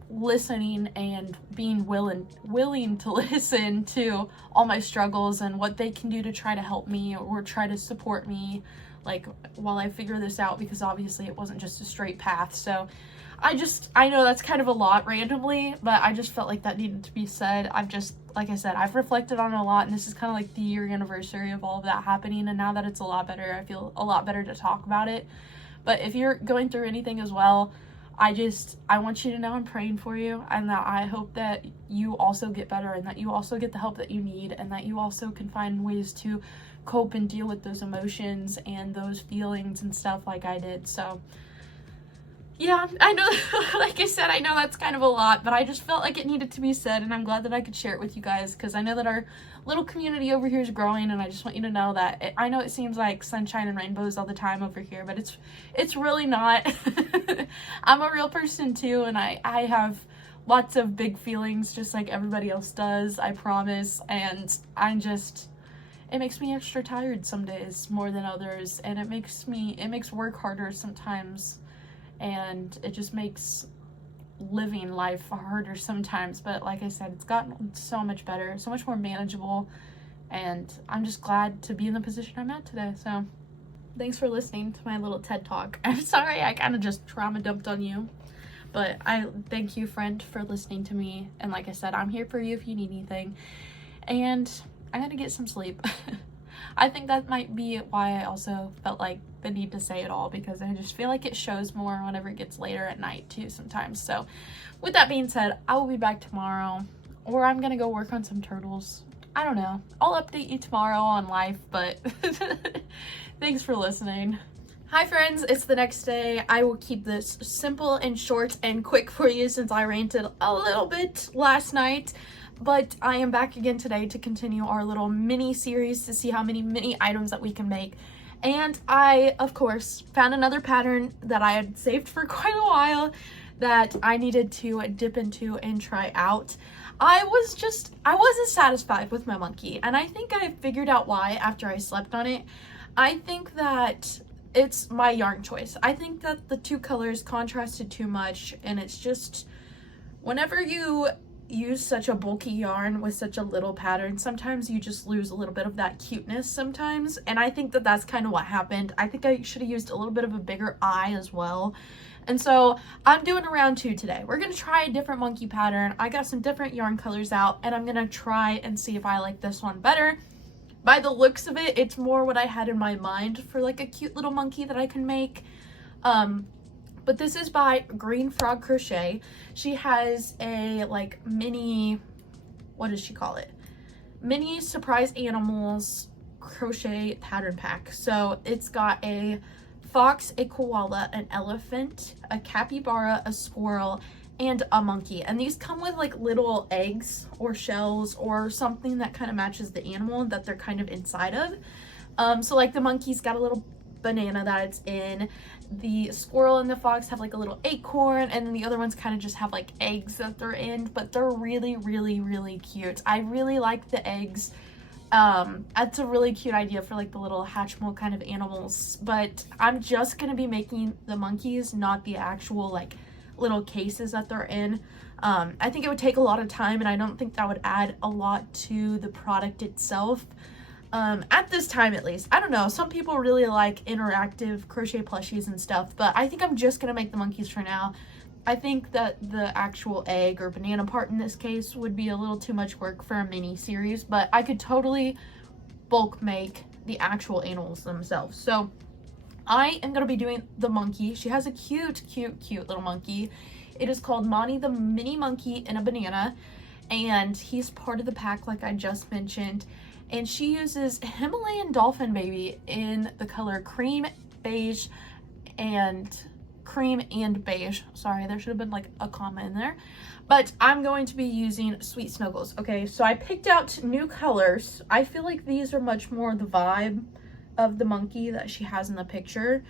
listening and being willing to listen to all my struggles and what they can do to try to help me or try to support me, like, while I figure this out, because obviously it wasn't just a straight path. So I know that's kind of a lot randomly, but I just felt like that needed to be said. Like I said, I've reflected on it a lot, and this is kind of like the year anniversary of all of that happening, and now that it's a lot better, I feel a lot better to talk about it. But if you're going through anything as well, I want you to know I'm praying for you, and that I hope that you also get better, and that you also get the help that you need, and that you also can find ways to cope and deal with those emotions and those feelings and stuff like I did. So yeah, I know, like I said, I know that's kind of a lot, but I just felt like it needed to be said, and I'm glad that I could share it with you guys, because I know that our little community over here is growing, and I just want you to know that I know it seems like sunshine and rainbows all the time over here, but it's really not. I'm a real person too, and I have lots of big feelings just like everybody else does, I promise. And it makes me extra tired some days more than others, and it makes work harder sometimes. And it just makes living life harder sometimes. But like I said, it's gotten so much better, so much more manageable. And I'm just glad to be in the position I'm at today. So thanks for listening to my little TED Talk. I'm sorry I kind of just trauma dumped on you. But I thank you, friend, for listening to me. And like I said, I'm here for you if you need anything. And I'm gonna get some sleep. I think that might be why I also felt like the need to say it all, because I just feel like it shows more whenever it gets later at night too sometimes. So with that being said, I will be back tomorrow, or I'm gonna go work on some turtles. I don't know. I'll update you tomorrow on life, but thanks for listening. Hi friends, it's the next day. I will keep this simple and short and quick for you since I ranted a little bit last night. But I am back again today to continue our little mini series to see how many mini items that we can make. And I, of course, found another pattern that I had saved for quite a while that I needed to dip into and try out. I wasn't satisfied with my monkey, and I think I figured out why after I slept on it. I think that it's my yarn choice. I think that the two colors contrasted too much, and it's just, whenever you use such a bulky yarn with such a little pattern, sometimes you just lose a little bit of that cuteness sometimes, and I think that that's kind of what happened. I think I should have used a little bit of a bigger eye as well. And so I'm doing a round 2 today. We're going to try a different monkey pattern. I got some different yarn colors out, and I'm going to try and see if I like this one better. By the looks of it, it's more what I had in my mind for like a cute little monkey that I can make. But this is by Green Frog Crochet. She has a like mini, what does she call it? Mini surprise animals crochet pattern pack. So it's got a fox, a koala, an elephant, a capybara, a squirrel, and a monkey. And these come with like little eggs or shells or something that kind of matches the animal that they're kind of inside of. So like the monkey's got a little banana that it's in, the squirrel and the fox have like a little acorn, and then the other ones kind of just have like eggs that they're in, but they're really, really, really cute. I really like the eggs. That's a really cute idea for like the little Hatchimal kind of animals, but I'm just gonna be making the monkeys, not the actual like little cases that they're in. I think it would take a lot of time, and I don't think that would add a lot to the product itself. At this time at least. I don't know, some people really like interactive crochet plushies and stuff, but I think I'm just gonna make the monkeys for now. I think that the actual egg or banana part in this case would be a little too much work for a mini series, but I could totally bulk make the actual animals themselves. So I am going to be doing the monkey. She has a cute, cute, cute little monkey. It is called Monty the Mini Monkey in a Banana, and he's part of the pack like I just mentioned. And she uses Himalayan Dolphin Baby in the color cream beige. Sorry, there should have been like a comma in there. But I'm going to be using Sweet Snuggles. Okay, so I picked out new colors. I feel like these are much more the vibe of the monkey that she has in the picture.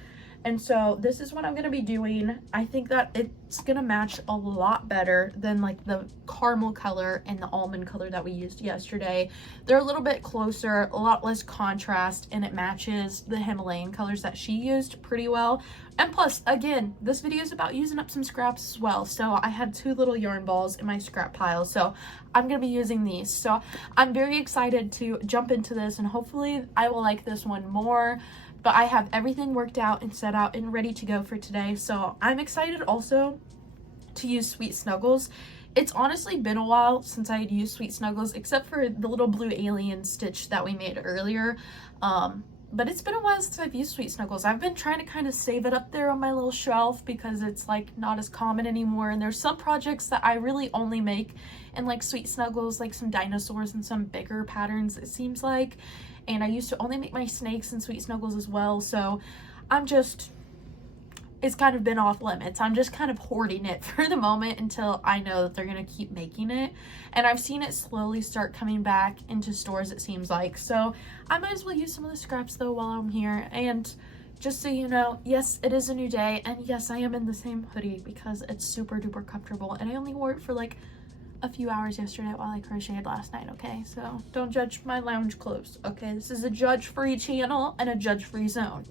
And so this is what I'm going to be doing. I think that it's going to match a lot better than like the caramel color and the almond color that we used yesterday. They're a little bit closer, a lot less contrast, and it matches the Himalayan colors that she used pretty well. And plus, again, this video is about using up some scraps as well. So I had 2 little yarn balls in my scrap pile, so I'm going to be using these. So I'm very excited to jump into this, and hopefully I will like this one more. But I have everything worked out and set out and ready to go for today. So I'm excited also to use Sweet Snuggles. It's honestly been a while since I had used Sweet Snuggles, except for the little blue alien stitch that we made earlier. But it's been a while since I've used Sweet Snuggles. I've been trying to kind of save it up there on my little shelf because it's like not as common anymore. And there's some projects that I really only make in like Sweet Snuggles, like some dinosaurs and some bigger patterns, it seems like. And I used to only make my snakes and Sweet Snuggles as well, so it's kind of been off limits. I'm just kind of hoarding it for the moment until I know that they're going to keep making it. And I've seen it slowly start coming back into stores, it seems like. So I might as well use some of the scraps though while I'm here. And just so you know, yes, it is a new day, and yes, I am in the same hoodie because it's super duper comfortable, and I only wore it for like a few hours yesterday while I crocheted last night, okay? So don't judge my lounge clothes, okay? This is a judge-free channel and a judge-free zone.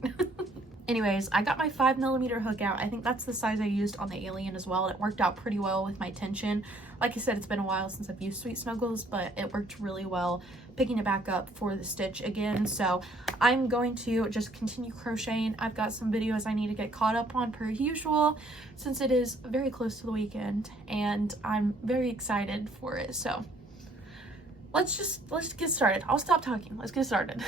Anyways, I got my 5mm hook out. I think that's the size I used on the Alien as well, and it worked out pretty well with my tension. Like I said, it's been a while since I've used Sweet Snuggles, but it worked really well picking it back up for the stitch again. So I'm going to just continue crocheting. I've got some videos I need to get caught up on per usual, since it is very close to the weekend and I'm very excited for it. So let's get started. I'll stop talking. Let's get started.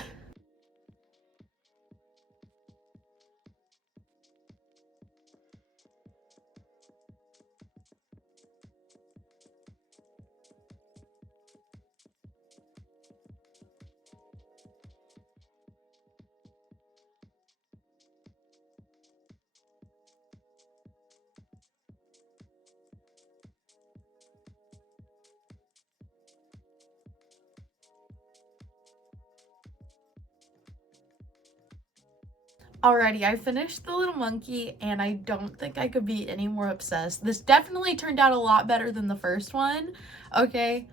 Alrighty, I finished the little monkey and I don't think I could be any more obsessed. This definitely turned out a lot better than the first one, okay?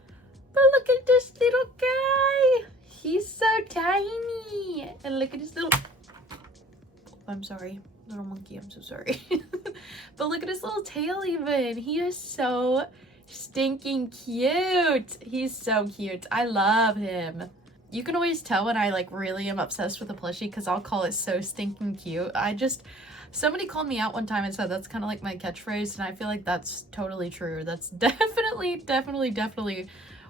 But look at this little guy. He's so tiny. And look at his little... I'm sorry, little monkey, I'm so sorry. But look at his little tail even. He is so stinking cute. He's so cute. I love him. You can always tell when I like really am obsessed with a plushie because I'll call it so stinking cute. Somebody called me out one time and said that's kind of like my catchphrase, and I feel like that's totally true. That's definitely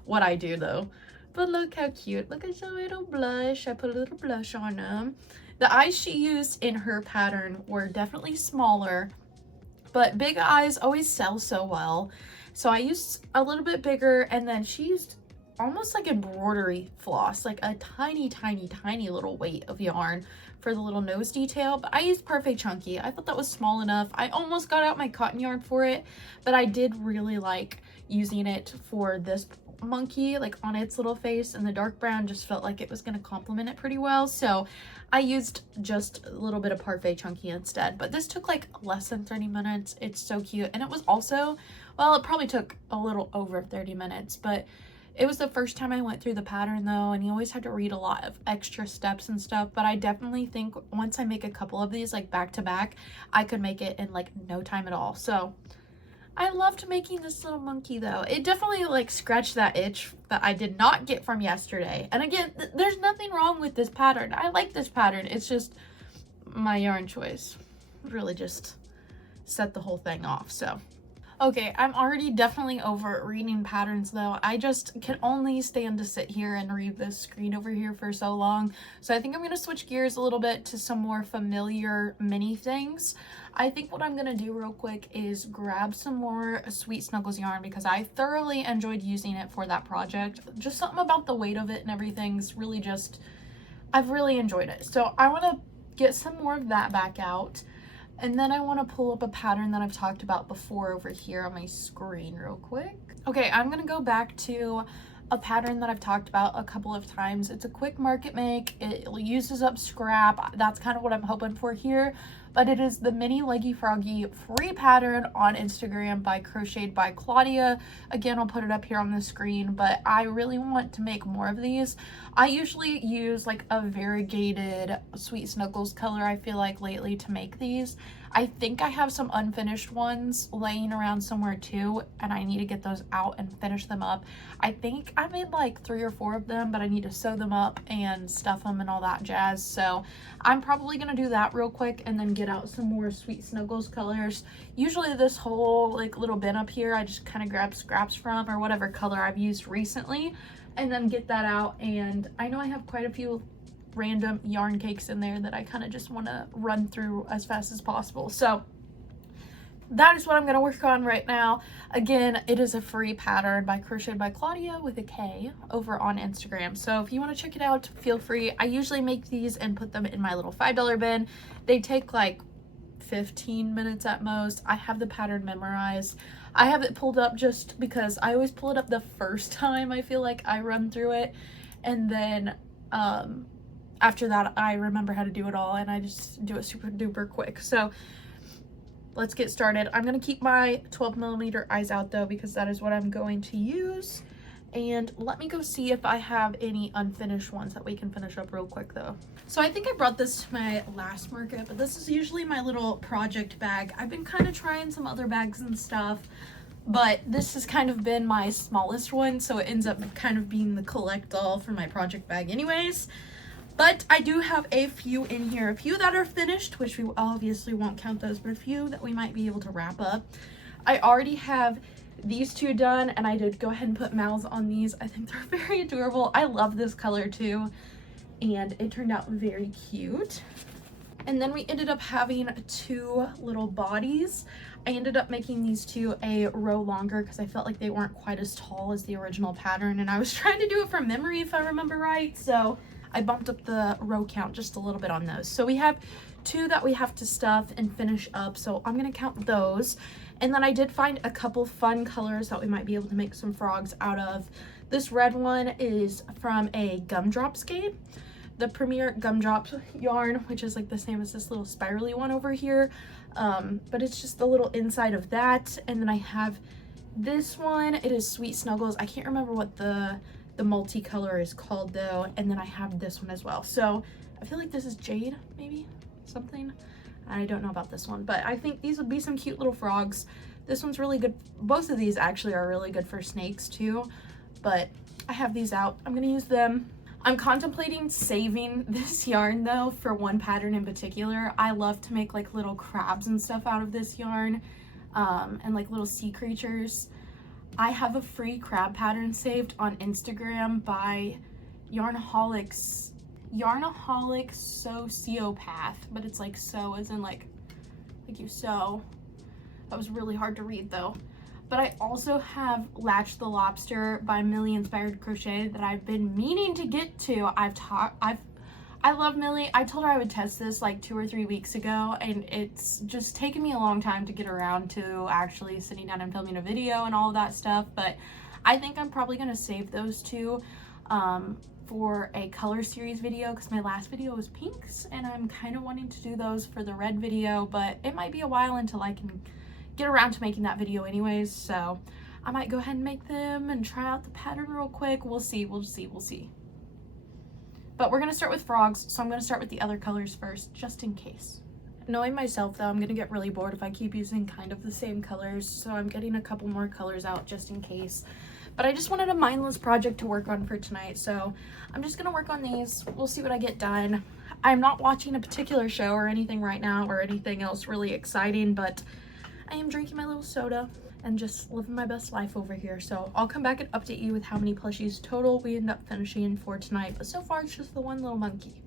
what I do though. But look how cute. Look at the little blush. I put a little blush on him. The eyes she used in her pattern were definitely smaller, but big eyes always sell so well. So I used a little bit bigger, and then she used almost like embroidery floss, like a tiny little weight of yarn for the little nose detail. But I used Perfect Chunky. I thought that was small enough. I almost got out my cotton yarn for it, but I did really like using it for this monkey, like on its little face, and the dark brown just felt like it was going to complement it pretty well. So I used just a little bit of Perfect Chunky instead. But this took like less than 30 minutes. It's so cute. And it was also, well, it probably took a little over 30 minutes, but it was the first time I went through the pattern though, and you always had to read a lot of extra steps and stuff. But I definitely think once I make a couple of these like back to back, I could make it in like no time at all. So I loved making this little monkey though. It definitely like scratched that itch that I did not get from yesterday. And again, there's nothing wrong with this pattern. I like this pattern. It's just my yarn choice really just set the whole thing off. So okay, I'm already definitely over reading patterns though. I just can only stand to sit here and read this screen over here for so long. So I think I'm going to switch gears a little bit to some more familiar mini things. I think what I'm going to do real quick is grab some more Sweet Snuggles yarn because I thoroughly enjoyed using it for that project. Just something about the weight of it and everything's really just, I've really enjoyed it. So I want to get some more of that back out. And then I want to pull up a pattern that I've talked about before over here on my screen real quick. Okay, I'm going to go back to a pattern that I've talked about a couple of times. It's a quick market make. It uses up scrap. That's kind of what I'm hoping for here. But it is the Mini Leggy Froggy free pattern on Instagram by Crocheted by Claudia. Again, I'll put it up here on the screen, but I really want to make more of these. I usually use like a variegated Sweet Snuggles color, I feel like, lately to make these. I think I have some unfinished ones laying around somewhere too, and I need to get those out and finish them up. I think I made like 3 or 4 of them, but I need to sew them up and stuff them and all that jazz. So I'm probably going to do that real quick and then get out some more Sweet Snuggles colors. Usually this whole like little bin up here, I just kind of grab scraps from or whatever color I've used recently and then get that out. And I know I have quite a few random yarn cakes in there that I kind of just want to run through as fast as possible. So that is what I'm going to work on right now. Again, it is a free pattern by Crocheted by Claudia with a K over on Instagram. So if you want to check it out, feel free. I usually make these and put them in my little $5 bin. They take like 15 minutes at most. I have the pattern memorized. I have it pulled up just because I always pull it up the first time I feel like I run through it. And then after that, I remember how to do it all and I just do it super duper quick. So let's get started. I'm going to keep my 12mm eyes out though, because that is what I'm going to use. And let me go see if I have any unfinished ones that we can finish up real quick though. So I think I brought this to my last market, but this is usually my little project bag. I've been kind of trying some other bags and stuff, but this has kind of been my smallest one, so it ends up kind of being the collect all for my project bag anyways. But I do have a few in here, a few that are finished, which we obviously won't count those, but a few that we might be able to wrap up. I already have these two done, and I did go ahead and put mouths on these. I think they're very adorable. I love this color too, and it turned out very cute. And then we ended up having two little bodies. I ended up making these two a row longer because I felt like they weren't quite as tall as the original pattern, and I was trying to do it from memory if I remember right, so I bumped up the row count just a little bit on those. So we have two that we have to stuff and finish up, so I'm gonna count those. And then I did find a couple fun colors that we might be able to make some frogs out of. This red one is from a Gumdrops game, the Premier Gumdrops yarn, which is like the same as this little spirally one over here. But it's just the little inside of that. And then I have this one, it is Sweet Snuggles. I can't remember what the multicolor is called though. And then I have this one as well. So I feel like this is Jade, maybe something. I don't know about this one, but I think these would be some cute little frogs. This one's really good. Both of these actually are really good for snakes too, but I have these out. I'm gonna use them. I'm contemplating saving this yarn though for one pattern in particular. I love to make like little crabs and stuff out of this yarn, and like little sea creatures. I have a free crab pattern saved on Instagram by Yarnaholics Sociopath, but it's like sew as in like you sew. That was really hard to read though. But I also have Latch the Lobster by Millie Inspired Crochet that I've been meaning to get to. I love Millie. I told her I would test this like 2 or 3 weeks ago, and it's just taken me a long time to get around to actually sitting down and filming a video and all of that stuff. But I think I'm probably gonna save those two for a color series video, because my last video was pinks and I'm kind of wanting to do those for the red video, but it might be a while until I can get around to making that video anyways, so I might go ahead and make them and try out the pattern real quick. We'll see. But we're gonna start with frogs, so I'm gonna start with the other colors first, just in case. Knowing myself though, I'm gonna get really bored if I keep using kind of the same colors, so I'm getting a couple more colors out just in case. But I just wanted a mindless project to work on for tonight, so I'm just gonna work on these. We'll see what I get done. I'm not watching a particular show or anything right now or anything else really exciting, but I am drinking my little soda and just living my best life over here. So I'll come back and update you with how many plushies total we end up finishing for tonight, but so far it's just the one little monkey.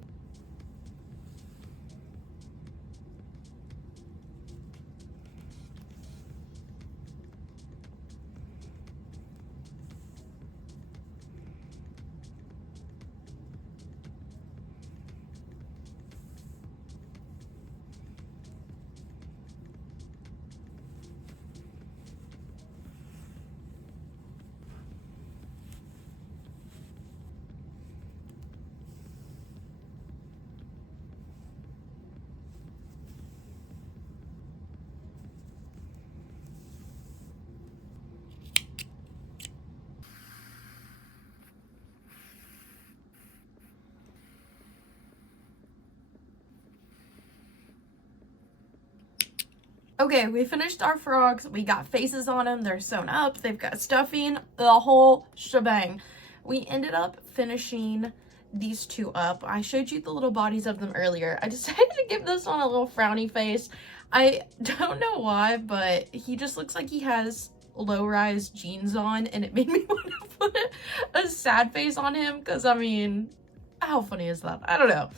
Okay, we finished our frogs. We got faces on them. They're sewn up. They've got stuffing, the whole shebang. We ended up finishing these two up. I showed you the little bodies of them earlier. I decided to give this one a little frowny face. I don't know why, but he just looks like he has low-rise jeans on, and it made me want to put a sad face on him because, I mean, how funny is that? I don't know.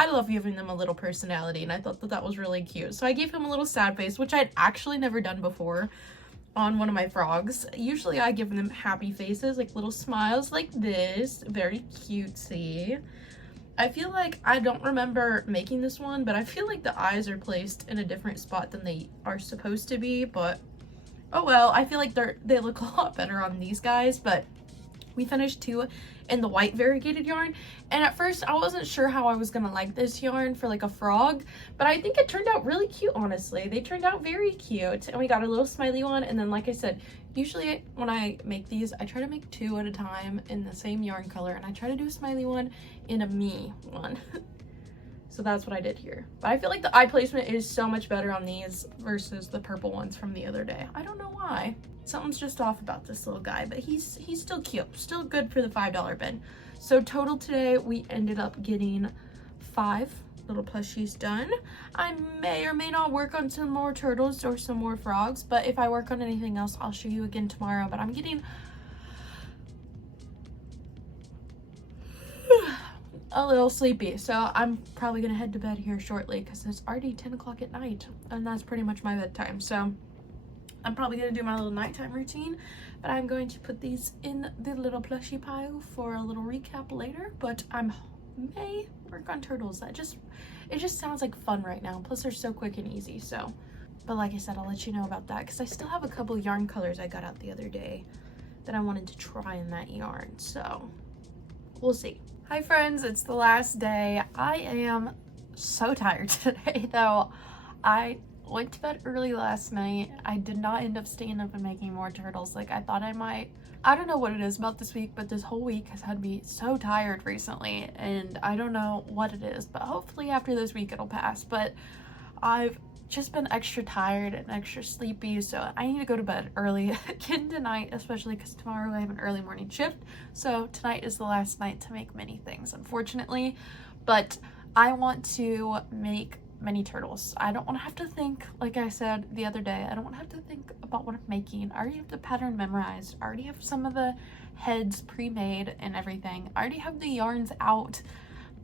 I love giving them a little personality, and I thought that was really cute. So I gave him a little sad face, which I'd actually never done before on one of my frogs. Usually I give them happy faces, like little smiles like this. Very cutesy. I feel like I don't remember making this one, but I feel like the eyes are placed in a different spot than they are supposed to be, but oh well. I feel like they look a lot better on these guys, but We finished 2 in the white variegated yarn, and at first I wasn't sure how I was gonna like this yarn for like a frog, but I think it turned out really cute. Honestly, they turned out very cute, and we got a little smiley one. And then, like I said, usually when I make these, I try to make 2 at a time in the same yarn color, and I try to do a smiley one in a me one. So that's what I did here. But I feel like the eye placement is so much better on these versus the purple ones from the other day. I don't know why. Something's just off about this little guy, but he's still cute, still good for the $5 bin. So total today, we ended up getting 5 little plushies done. I may or may not work on some more turtles or some more frogs, but if I work on anything else, I'll show you again tomorrow. But I'm getting a little sleepy, so I'm probably gonna head to bed here shortly because it's already 10 o'clock at night, and that's pretty much my bedtime. So I'm probably gonna do my little nighttime routine, but I'm going to put these in the little plushie pile for a little recap later. But I may work on turtles. It just sounds like fun right now. Plus they're so quick and easy. So, but like I said, I'll let you know about that because I still have a couple yarn colors I got out the other day that I wanted to try in that yarn. So we'll see. Hi friends, it's the last day. I am so tired today though. I went to bed early last night. I did not end up staying up and making more turtles like I thought I might. I don't know what it is about this week, but this whole week has had me so tired recently, and I don't know what it is, but hopefully after this week it'll pass. But I've just been extra tired and extra sleepy, so I need to go to bed early again tonight, especially because tomorrow I have an early morning shift. So tonight is the last night to make many things, unfortunately, but I want to make mini turtles. I don't want to have to think, like I said the other day, I don't want to have to think about what I'm making. I already have the pattern memorized. I already have some of the heads pre-made and everything. I already have the yarns out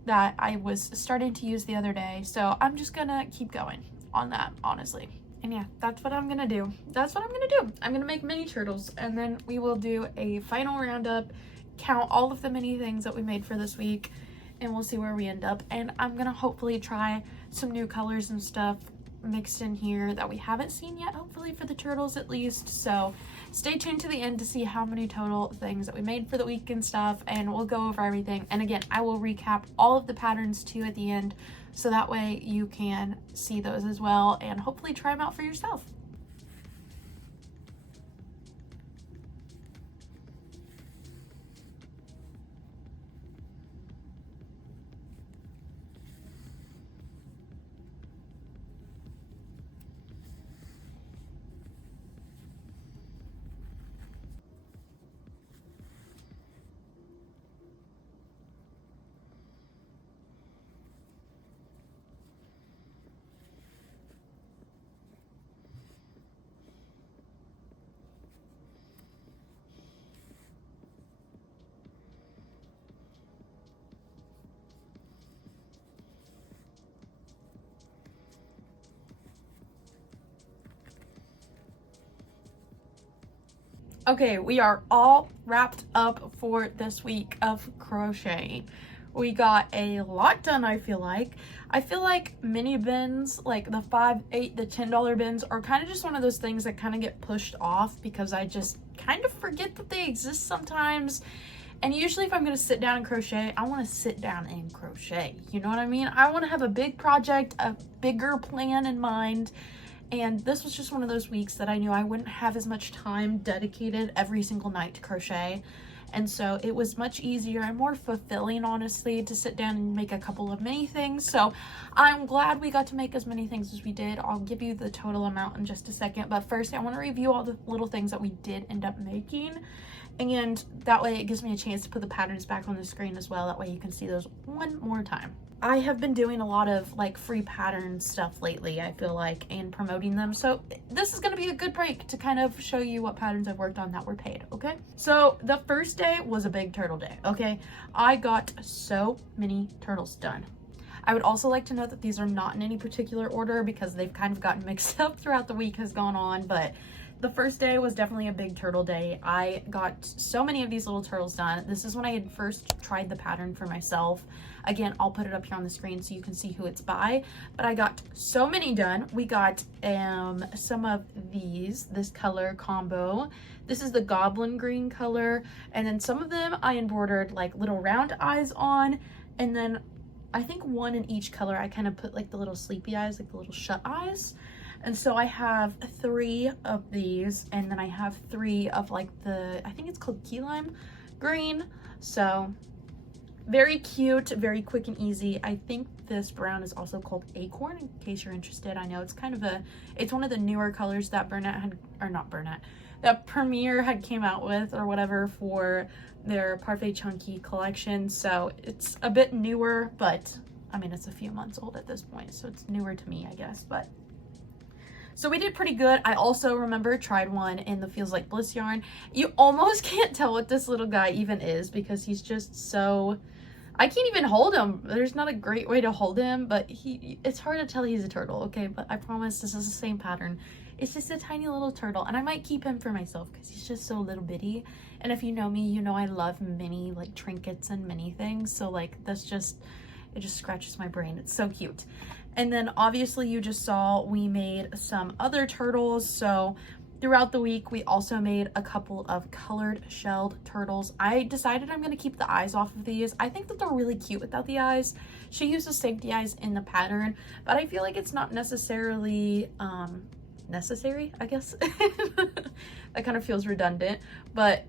that I was starting to use the other day, so I'm just gonna keep going on that, honestly. And yeah, that's what I'm gonna do. That's what I'm gonna do. I'm gonna make mini turtles, and then we will do a final roundup, count all of the mini things that we made for this week, and we'll see where we end up. And I'm gonna hopefully try some new colors and stuff mixed in here that we haven't seen yet, hopefully for the turtles at least. So stay tuned to the end to see how many total things that we made for the week and stuff, and we'll go over everything. And again, I will recap all of the patterns too at the end, so that way you can see those as well and hopefully try them out for yourself. Okay, we are all wrapped up for this week of crocheting. We got a lot done, I feel like. I feel like mini bins, like the $5, $8, the $10 bins, are kind of just one of those things that kind of get pushed off because I just kind of forget that they exist sometimes. And usually if I'm going to sit down and crochet, I want to sit down and crochet. You know what I mean? I want to have a big project, a bigger plan in mind. And this was just one of those weeks that I knew I wouldn't have as much time dedicated every single night to crochet. And so it was much easier and more fulfilling, honestly, to sit down and make a couple of mini things. So I'm glad we got to make as many things as we did. I'll give you the total amount in just a second. But first, I want to review all the little things that we did end up making. And that way it gives me a chance to put the patterns back on the screen as well. That way you can see those one more time. I have been doing a lot of like free pattern stuff lately, I feel like, and promoting them. So this is going to be a good break to kind of show you what patterns I've worked on that were paid, okay? So the first day was a big turtle day, okay? I got so many turtles done. I would also like to note that these are not in any particular order because they've kind of gotten mixed up throughout the week has gone on, but The first day was definitely a big turtle day. I got so many of these little turtles done. This is when I had first tried the pattern for myself. Again, I'll put it up here on the screen so you can see who it's by, but I got so many done. We got some of this color combo. This is the goblin green color, and then some of them I embroidered like little round eyes on, and then I think one in each color I kind of put like the little sleepy eyes, like the little shut eyes. And so I have 3 of these, and then I have 3 of like I think it's called key lime green. So very cute, very quick and easy. I think this brown is also called acorn, in case you're interested. I know it's kind of it's one of the newer colors that that Premier had came out with or whatever for their Parfait Chunky collection. So it's a bit newer, but I mean, it's a few months old at this point, so it's newer to me, I guess. But so we did pretty good. I also tried one in the Feels Like Bliss yarn. You almost can't tell what this little guy even is because he's just so, I can't even hold him. There's not a great way to hold him, but it's hard to tell he's a turtle, okay? But I promise this is the same pattern. It's just a tiny little turtle, and I might keep him for myself because he's just so little bitty. And if you know me, you know I love mini like trinkets and mini things. So like it just scratches my brain. It's so cute. And then obviously you just saw we made some other turtles. So throughout the week, we also made a couple of colored shelled turtles. I decided I'm going to keep the eyes off of these. I think that they're really cute without the eyes. She uses safety eyes in the pattern, but I feel like it's not necessarily necessary, I guess. That kind of feels redundant, but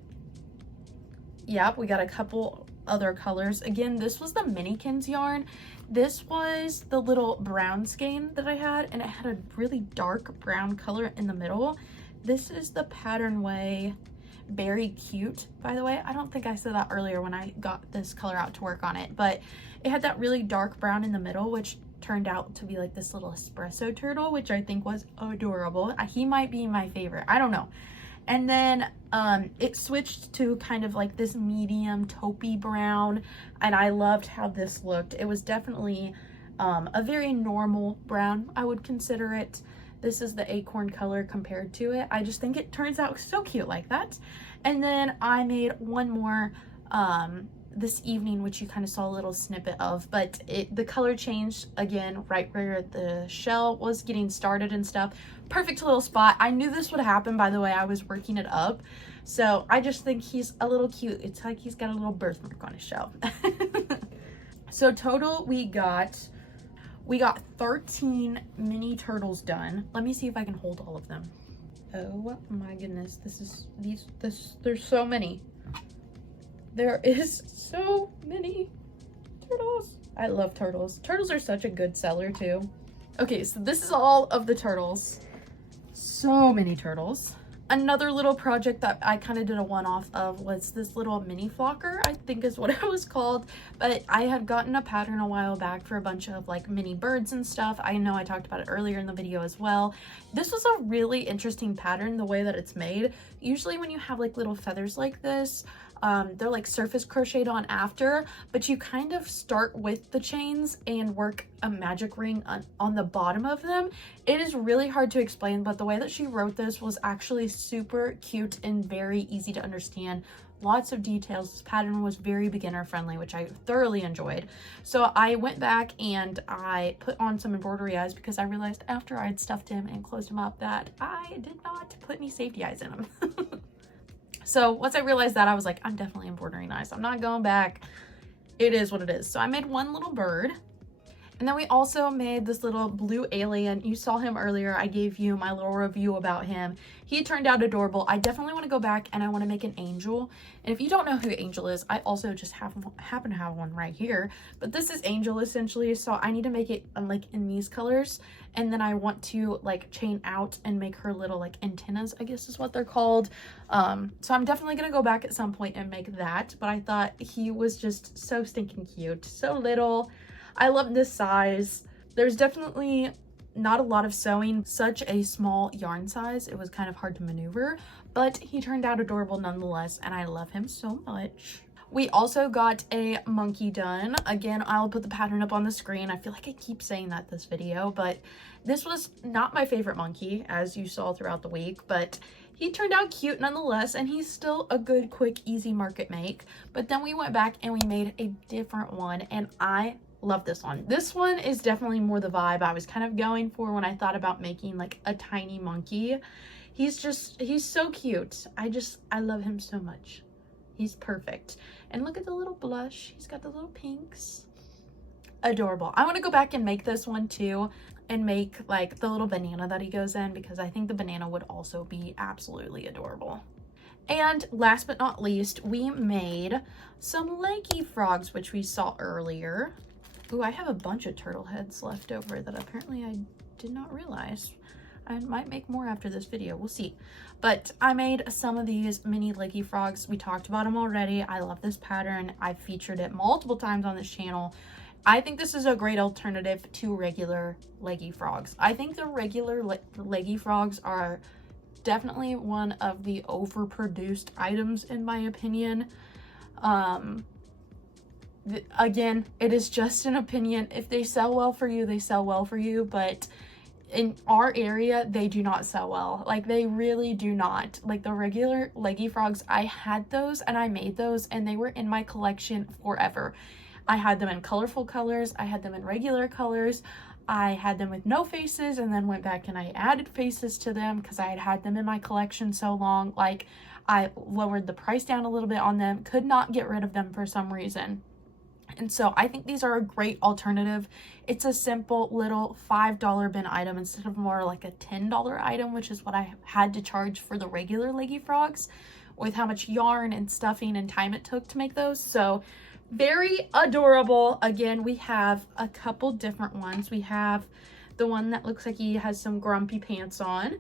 yeah, we got a couple other colors. Again, this was the Minikins yarn. This was the little brown skein that I had, and it had a really dark brown color in the middle. This is the Pattern Way Berry Cute, by the way. I don't think I said that earlier when I got this color out to work on it, but it had that really dark brown in the middle, which turned out to be like this little espresso turtle, which I think was adorable. He might be my favorite, I don't know. And then it switched to kind of like this medium taupey brown, and I loved how this looked. It was definitely a very normal brown, I would consider it. This is the acorn color compared to it. I just think it turns out so cute like that. And then I made one more this evening, which you kind of saw a little snippet of, but the color changed again right where the shell was getting started and stuff. Perfect little spot. I knew this would happen by the way I was working it up, so I just think he's a little cute. It's like he's got a little birthmark on his shell. So total we got 13 mini turtles done. Let me see if I can hold all of them. Oh my goodness, there's so many. There is so many turtles. I love turtles. Turtles are such a good seller too. Okay, so this is all of the turtles. So many turtles. Another little project that I kind of did a one-off of was this little mini flocker, I think is what it was called. But I had gotten a pattern a while back for a bunch of like mini birds and stuff. I know I talked about it earlier in the video as well. This was a really interesting pattern, the way that it's made. Usually when you have like little feathers like this, they're like surface crocheted on after, but you kind of start with the chains and work a magic ring on the bottom of them. It is really hard to explain, but the way that she wrote this was actually super cute and very easy to understand. Lots of details. This pattern was very beginner friendly, which I thoroughly enjoyed. So I went back and I put on some embroidery eyes because I realized after I had stuffed him and closed him up that I did not put any safety eyes in him. So once I realized that, I was like, I'm definitely embroidering eyes. I'm not going back. It is what it is. So I made one little bird. And then we also made this little blue alien. You saw him earlier. I gave you my little review about him. He turned out adorable. I definitely want to go back and I want to make an angel. And if you don't know who Angel is, I also just happen to have one right here. But this is Angel essentially. So I need to make it like in these colors. And then I want to like chain out and make her little like antennas, I guess is what they're called. So I'm definitely going to go back at some point and make that. But I thought he was just so stinking cute. So little. I love this size. There's definitely not a lot of sewing, such a small yarn size. It was kind of hard to maneuver, but he turned out adorable nonetheless, and I love him so much. We also got a monkey done. Again, I'll put the pattern up on the screen. I feel like I keep saying that this video, but this was not my favorite monkey, as you saw throughout the week, but he turned out cute nonetheless, and he's still a good, quick, easy market make. But then we went back and we made a different one, and I love this one. This one is definitely more the vibe I was kind of going for when I thought about making like a tiny monkey. He's so cute. I love him so much. He's perfect. And look at the little blush. He's got the little pinks. Adorable. I want to go back and make this one too, and make like the little banana that he goes in, because I think the banana would also be absolutely adorable. And last but not least, we made some leggy frogs, which we saw earlier. Ooh, I have a bunch of turtle heads left over that apparently I did not realize. I might make more after this video, we'll see. But I made some of these mini leggy frogs. We talked about them already. I love this pattern. I've featured it multiple times on this channel. I think this is a great alternative to regular leggy frogs. I think the regular leggy frogs are definitely one of the overproduced items in my opinion. Again, it is just an opinion. If they sell well for you, they sell well for you, but in our area, they do not sell well. Like, they really do not. Like, the regular leggy frogs, I had those and I made those, and they were in my collection forever. I had them in colorful colors. I had them in regular colors. I had them with no faces, and then went back and I added faces to them because I had had them in my collection so long. Like, I lowered the price down a little bit on them. Could not get rid of them for some reason. And so I think these are a great alternative. It's a simple little $5 bin item instead of more like a $10 item, which is what I had to charge for the regular leggy frogs, with how much yarn and stuffing and time it took to make those. So very adorable. Again, we have a couple different ones. We have the one that looks like he has some grumpy pants on.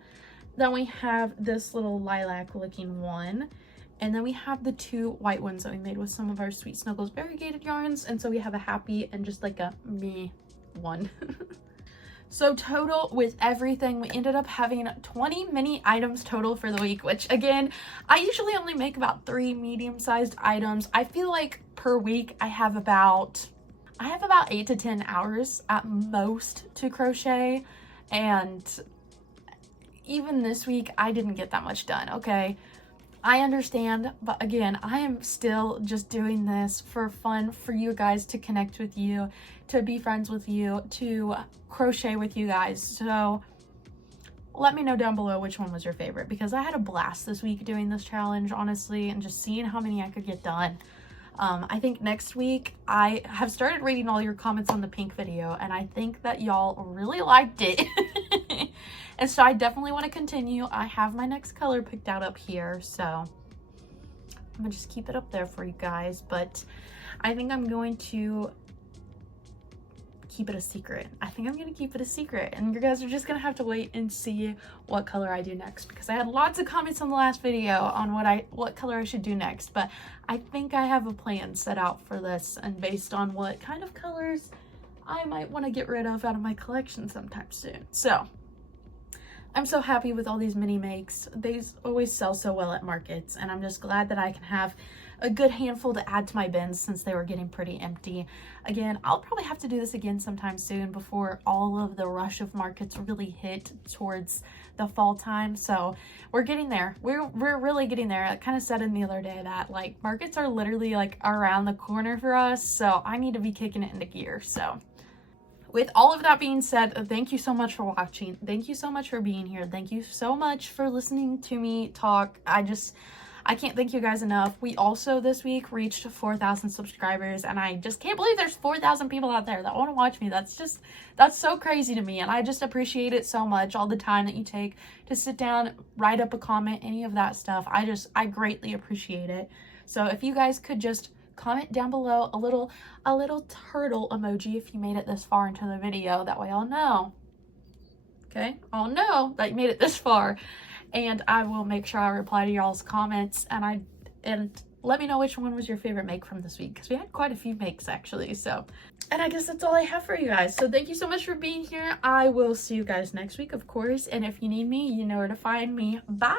Then we have this little lilac looking one. And then we have the two white ones that we made with some of our Sweet Snuggles variegated yarns. And so we have a happy and just like a me one. So total with everything, we ended up having 20 mini items total for the week, which again, I usually only make about 3 medium-sized items. I feel like per week I have about 8 to 10 hours at most to crochet. And even this week, I didn't get that much done, okay? I understand, but again, I am still just doing this for fun, for you guys to connect with you, to be friends with you, to crochet with you guys. So let me know down below which one was your favorite, because I had a blast this week doing this challenge, honestly, and just seeing how many I could get done. I think next week I have started reading all your comments on the pink video, and I think that y'all really liked it. And so I definitely want to continue. I have my next color picked out up here, so I'm gonna just keep it up there for you guys. But I think I'm going to keep it a secret. And you guys are just gonna have to wait and see what color I do next, because I had lots of comments on the last video on what color I should do next. But I think I have a plan set out for this, and based on what kind of colors I might want to get rid of out of my collection sometime soon. So I'm so happy with all these mini makes. They always sell so well at markets, and I'm just glad that I can have a good handful to add to my bins since they were getting pretty empty. Again, I'll probably have to do this again sometime soon before all of the rush of markets really hit towards the fall time. So we're getting there. We're really getting there. I kind of said in the other day that like markets are literally like around the corner for us, so I need to be kicking it into gear. So with all of that being said, thank you so much for watching. Thank you so much for being here. Thank you so much for listening to me talk. I can't thank you guys enough. We also this week reached 4,000 subscribers, and I just can't believe there's 4,000 people out there that want to watch me. That's so crazy to me, and I just appreciate it so much, all the time that you take to sit down, write up a comment, any of that stuff. I greatly appreciate it. So if you guys could just comment down below a little turtle emoji if you made it this far into the video. That way I'll know. Okay? I'll know that you made it this far. And I will make sure I reply to y'all's comments, and let me know which one was your favorite make from this week, because we had quite a few makes actually. So, and I guess that's all I have for you guys. So thank you so much for being here. I will see you guys next week, of course. And if you need me, you know where to find me. Bye!